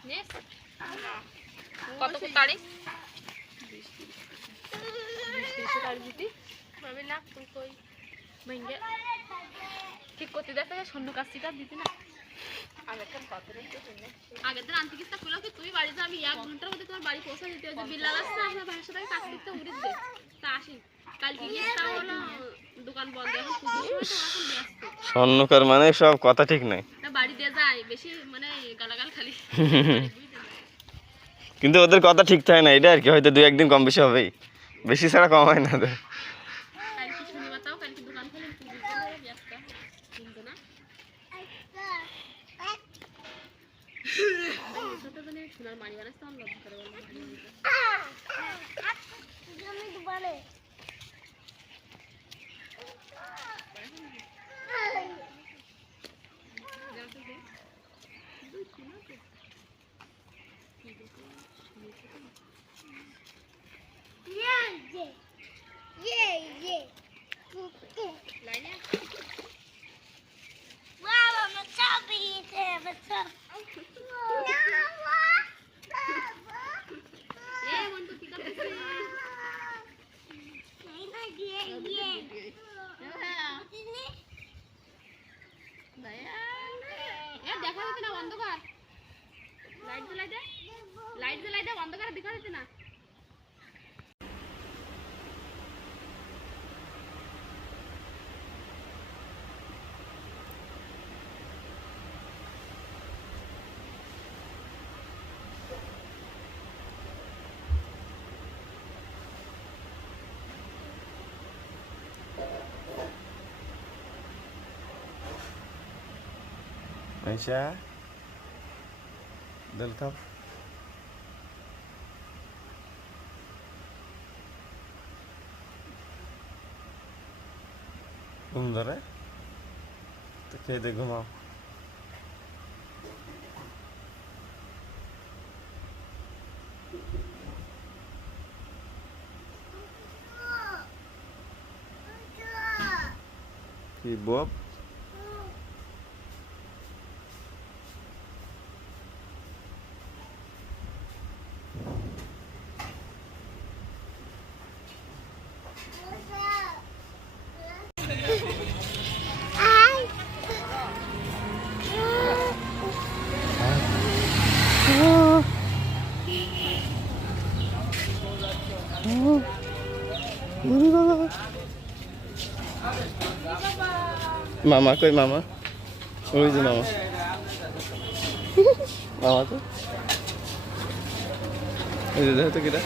নেই কত তাড়ি 20 তাড়ি দিতি ভাবি না তুই কই মাইঙ্গে ঠিক করতে দেখতে সন্নু কাছিটা দিতি না আগের দিন আনতে কিস্তা খুলো কি তুই বাড়ি যাবি 1 ঘন্টার মধ্যে তোমার বাড়ি পৌঁছে দিতে হবে বিল্লাল আসছে আমার ভাইয়ের সাথে কাজ দিতে উড়ে দে তা আসি কালকে কিস্তা হলো দোকান বন্ধ এখন পুজোর সময় তো এখন ব্যস্ত স্বর্ণকার মানে সব কথা ঠিক নাই, না বাড়ি দিয়ে যায় বেশি মানে গালাগাল খালি কিন্তু ওদের কথা ঠিক থাকে না, এটা আর কি হয়তো 2-1 দিন কম বেশি হবেই, বেশি ছাড়া কম হয় না ওদের। কালকে শনিবার তাও কালকে দোকান খুলে পুজোর সময় ব্যস্ত কিন্তু না ছোট মানে সোনার মানি বানাইতে আমার লজ্জা করে বলো জমি বলে লাইনে Mama, I'm sorry. এ বন্ধু কি করছিস দেখা যাচ্ছে না বন্ধ কর লাইট জ্বালাই দে বন্ধ করে দেখা যাচ্ছে না Aisyah, deltap. घूम रहा है तो खेत घुमाओ। कि बॉब मामा कोई मामा ওই যে মামা মামা তো এই যে দেখো তো কিটা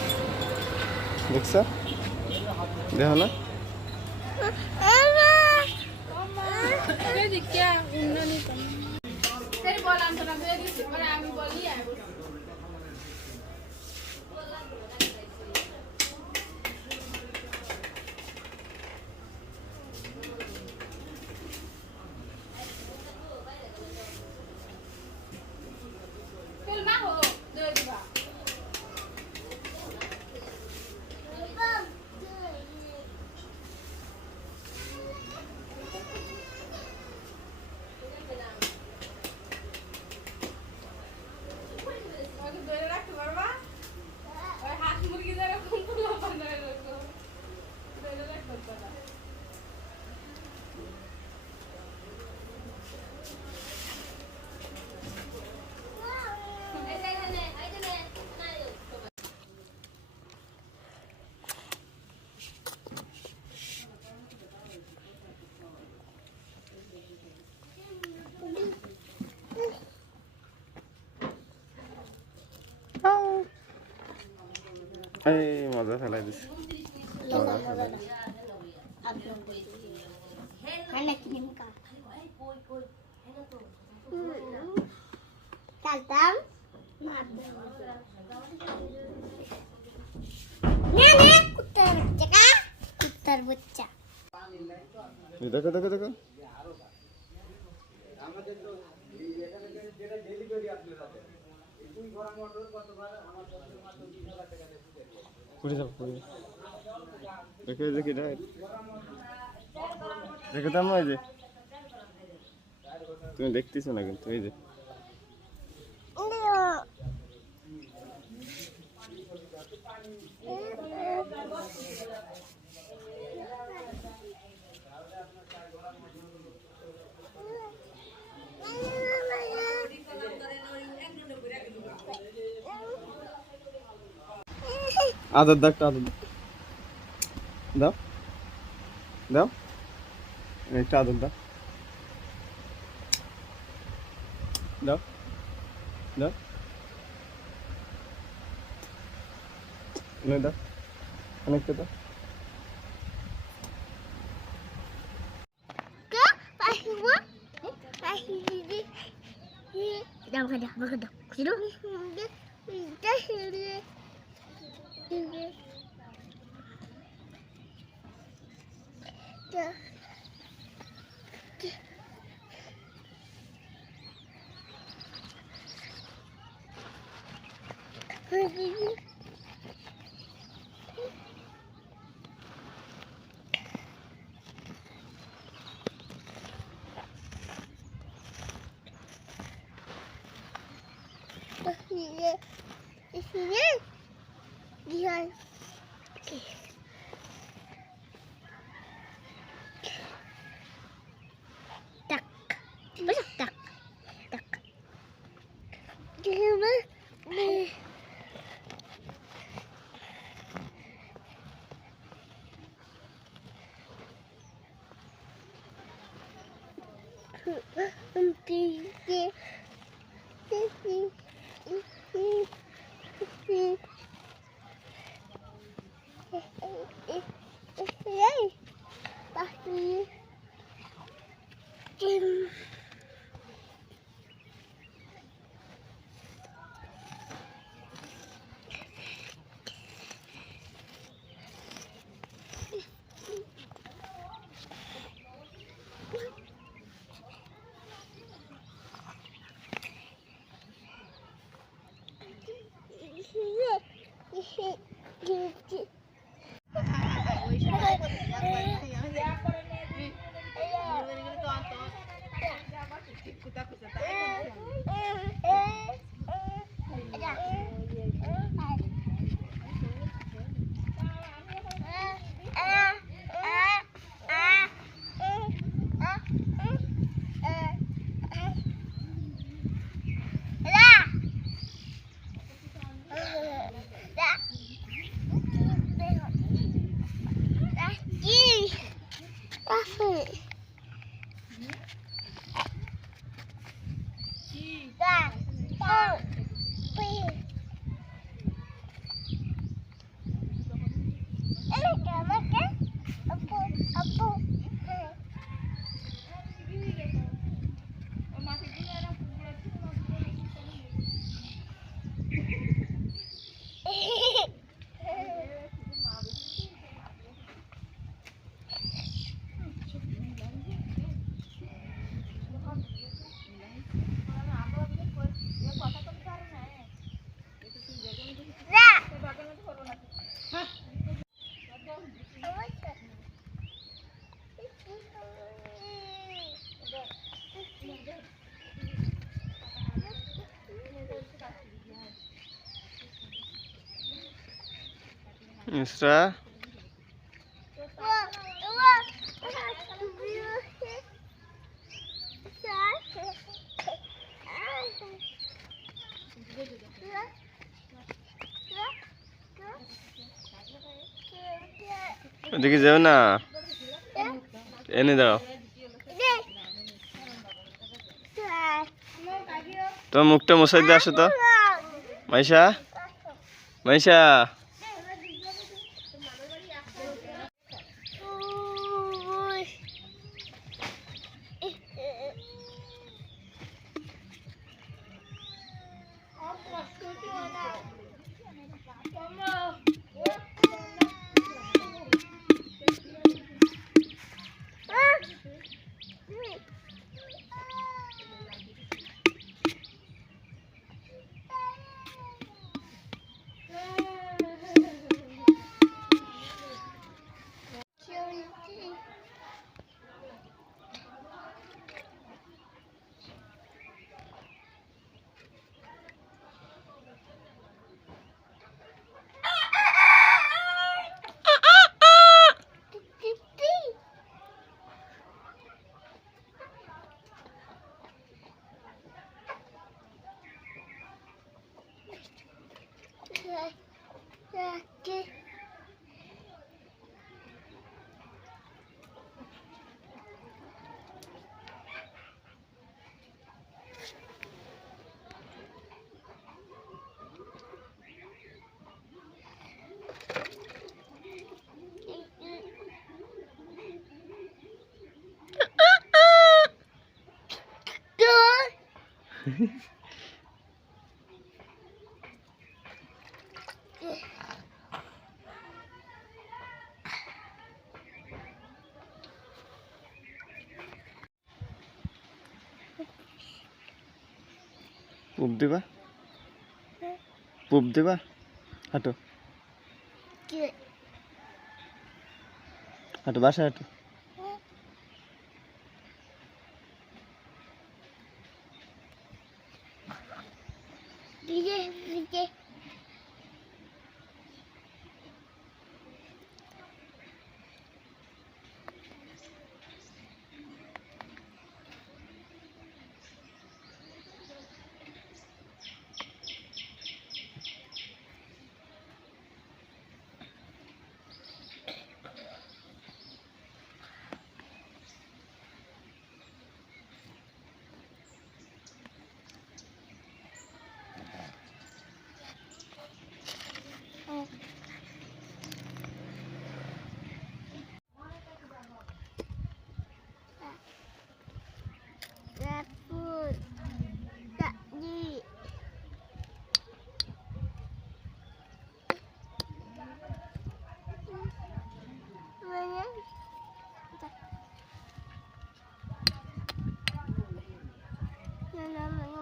দেখছ দেখো না আমি বলি এই মজা ফেলাই দিছে Kaltam. Kutar bocah. দেখো দেখো দেখো পুরি যাও পুরি দেখো এই যে কিটা দেখো তো এই যে তুমি দেখতেছো না কিন্তু এই যে আদর দাও, একটা আদর দাও, দাও দাও, একটা আদর দাও, দাও দাও, দাও, অনেকটা দাও। Daw ka daw, bakit daw? Sino? Diyan. Tak. Besok tak. Tak. Diyan ba? Mishra ওদিকে যাও না, এনে দাও। তোমার মুখটা মশাই দিয়ে আসো তো, মাইশা মাইশা। পুপ দিবা, পুপ দিবা, হাঁটো কি হাঁটো, বাসা হাঁটো। দিকে দিকে Rapur tak di mana nama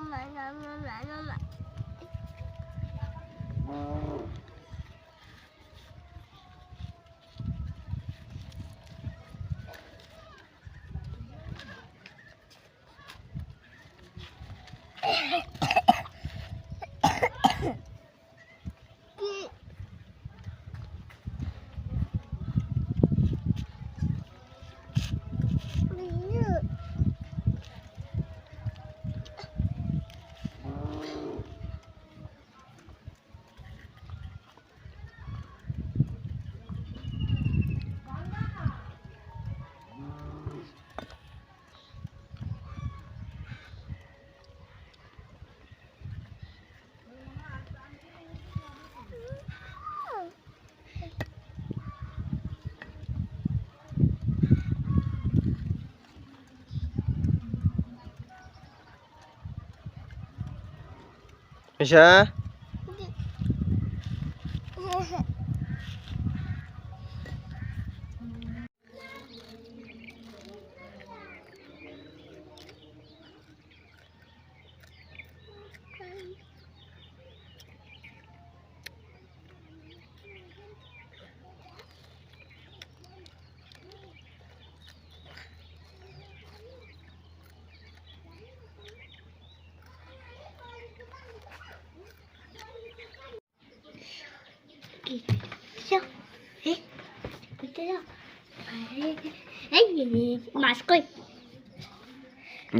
Isha Mas koi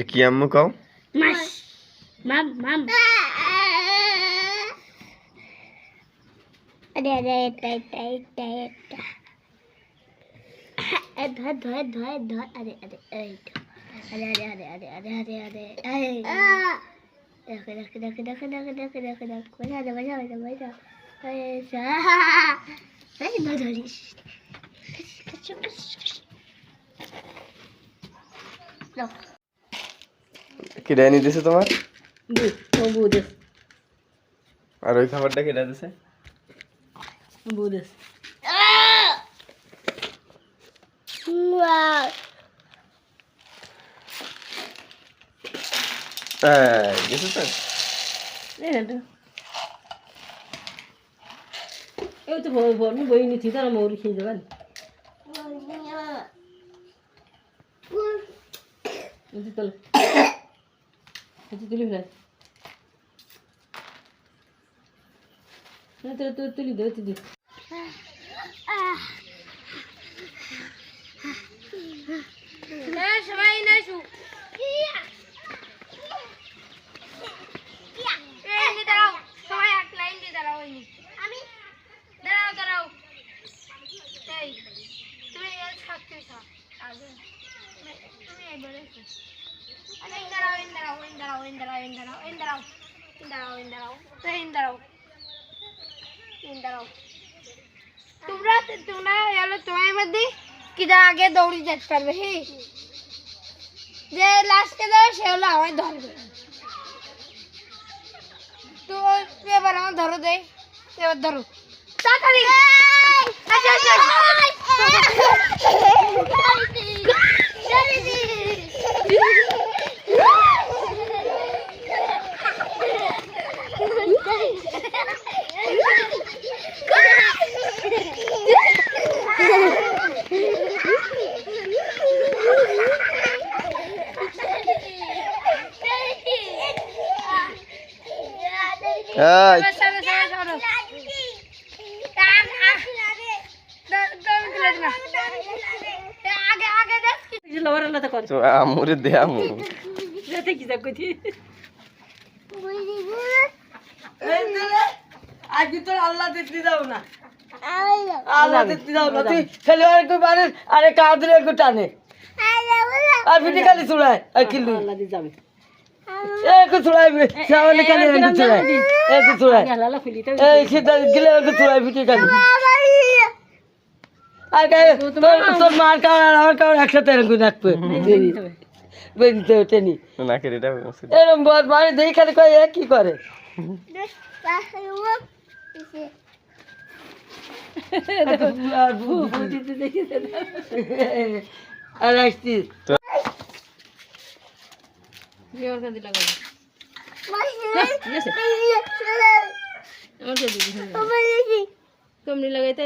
কি আম্মু কও? mas mam ada কি ডাইনি দিছে তোমার? বুদেস আর ওই খাবারটা কি দিছে? বুদেস wow দিছে তো? এই তো আমি বই নিচ্ছি তারা মৌরি খেয়ে যাবেন তুলে তুলি ফেলে তুলি দেবে তুই সবাই নাচু দাঁড়াও সবাই এক লাইন দিয়ে দাঁড়াও আমি দাঁড়াও এই তুমি থাকতে আগে তুমি এবারে তোমরা এলো তোমার মধ্যে কিটা আগে দৌড়ি যেতে পারবে হে যে লাস্টে যাবে সে হলো আমায় ধরবে তো এবার আমার ধরো দে এবার ধরো তাড়াতাড়ি আচ্ছা আচ্ছা এই লওয়ার আল্লাহ কর তো আমুরে দে আমু যেতে কি যা কইতি আজকে তোর আল্লাহ দিতে যাও না আল্লাহ দিতে যাও না তুই খালি আর একটু বাড়ির আরে কাঁদরে একটু টানে আর ভিটি খালি চুড়ায় আর কিলু আল্লাহ দি যাবে একটু চুড়ায় সামনে খালি একটু চুড়ায় একটু চুড়ায় আল্লাহ খুলিতে এই সেটা গেলে একটু চুড়ায় ভিটি খালি আর তোর মার কারণ আর আমার কারণ একসাথে এরকম রাখবে বেরিতে টেনি নাকে এটা এরকম মানে দেখি খালি কয় এ কি করে আর আসছিস বিয়ার কাছে লাগাই আমার কাছে দিবি কমনি লাগাইতে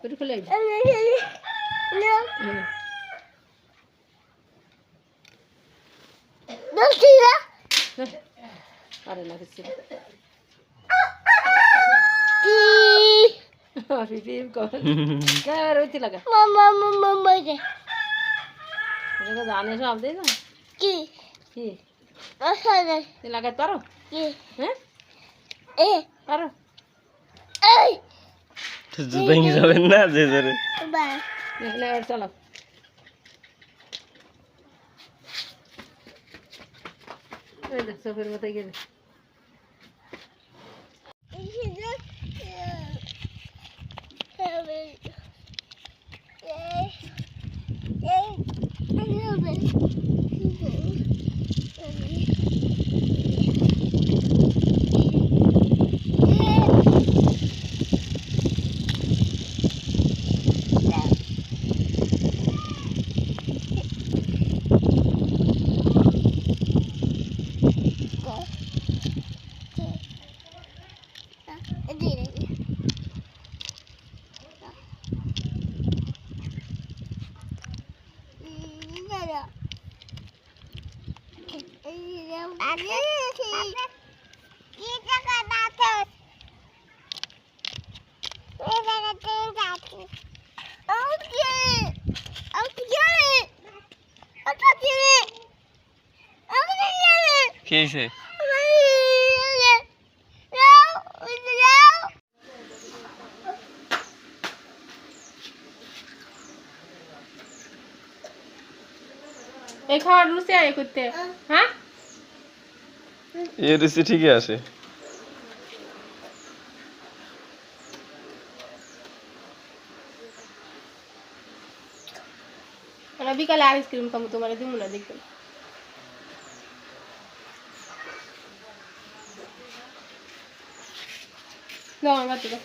ওটা খুলে আরে না কিছু পিপিম কর কার ওইতে লাগা এটা জানে সব দেই না কি তুই লাগাইতে পারো হ্যাঁ পারো ভেঙে যাবেন না যে জোরে চলো চোখের মতো গেলে কি হয়েছে এই খাওয়ার রুচি আয় করতে হ্যাঁ এই রুচি ঠিকই আছে বিকালে আইসক্রিম খাবো তোমার দিব না দেখবে না আমার বাচ্চাটা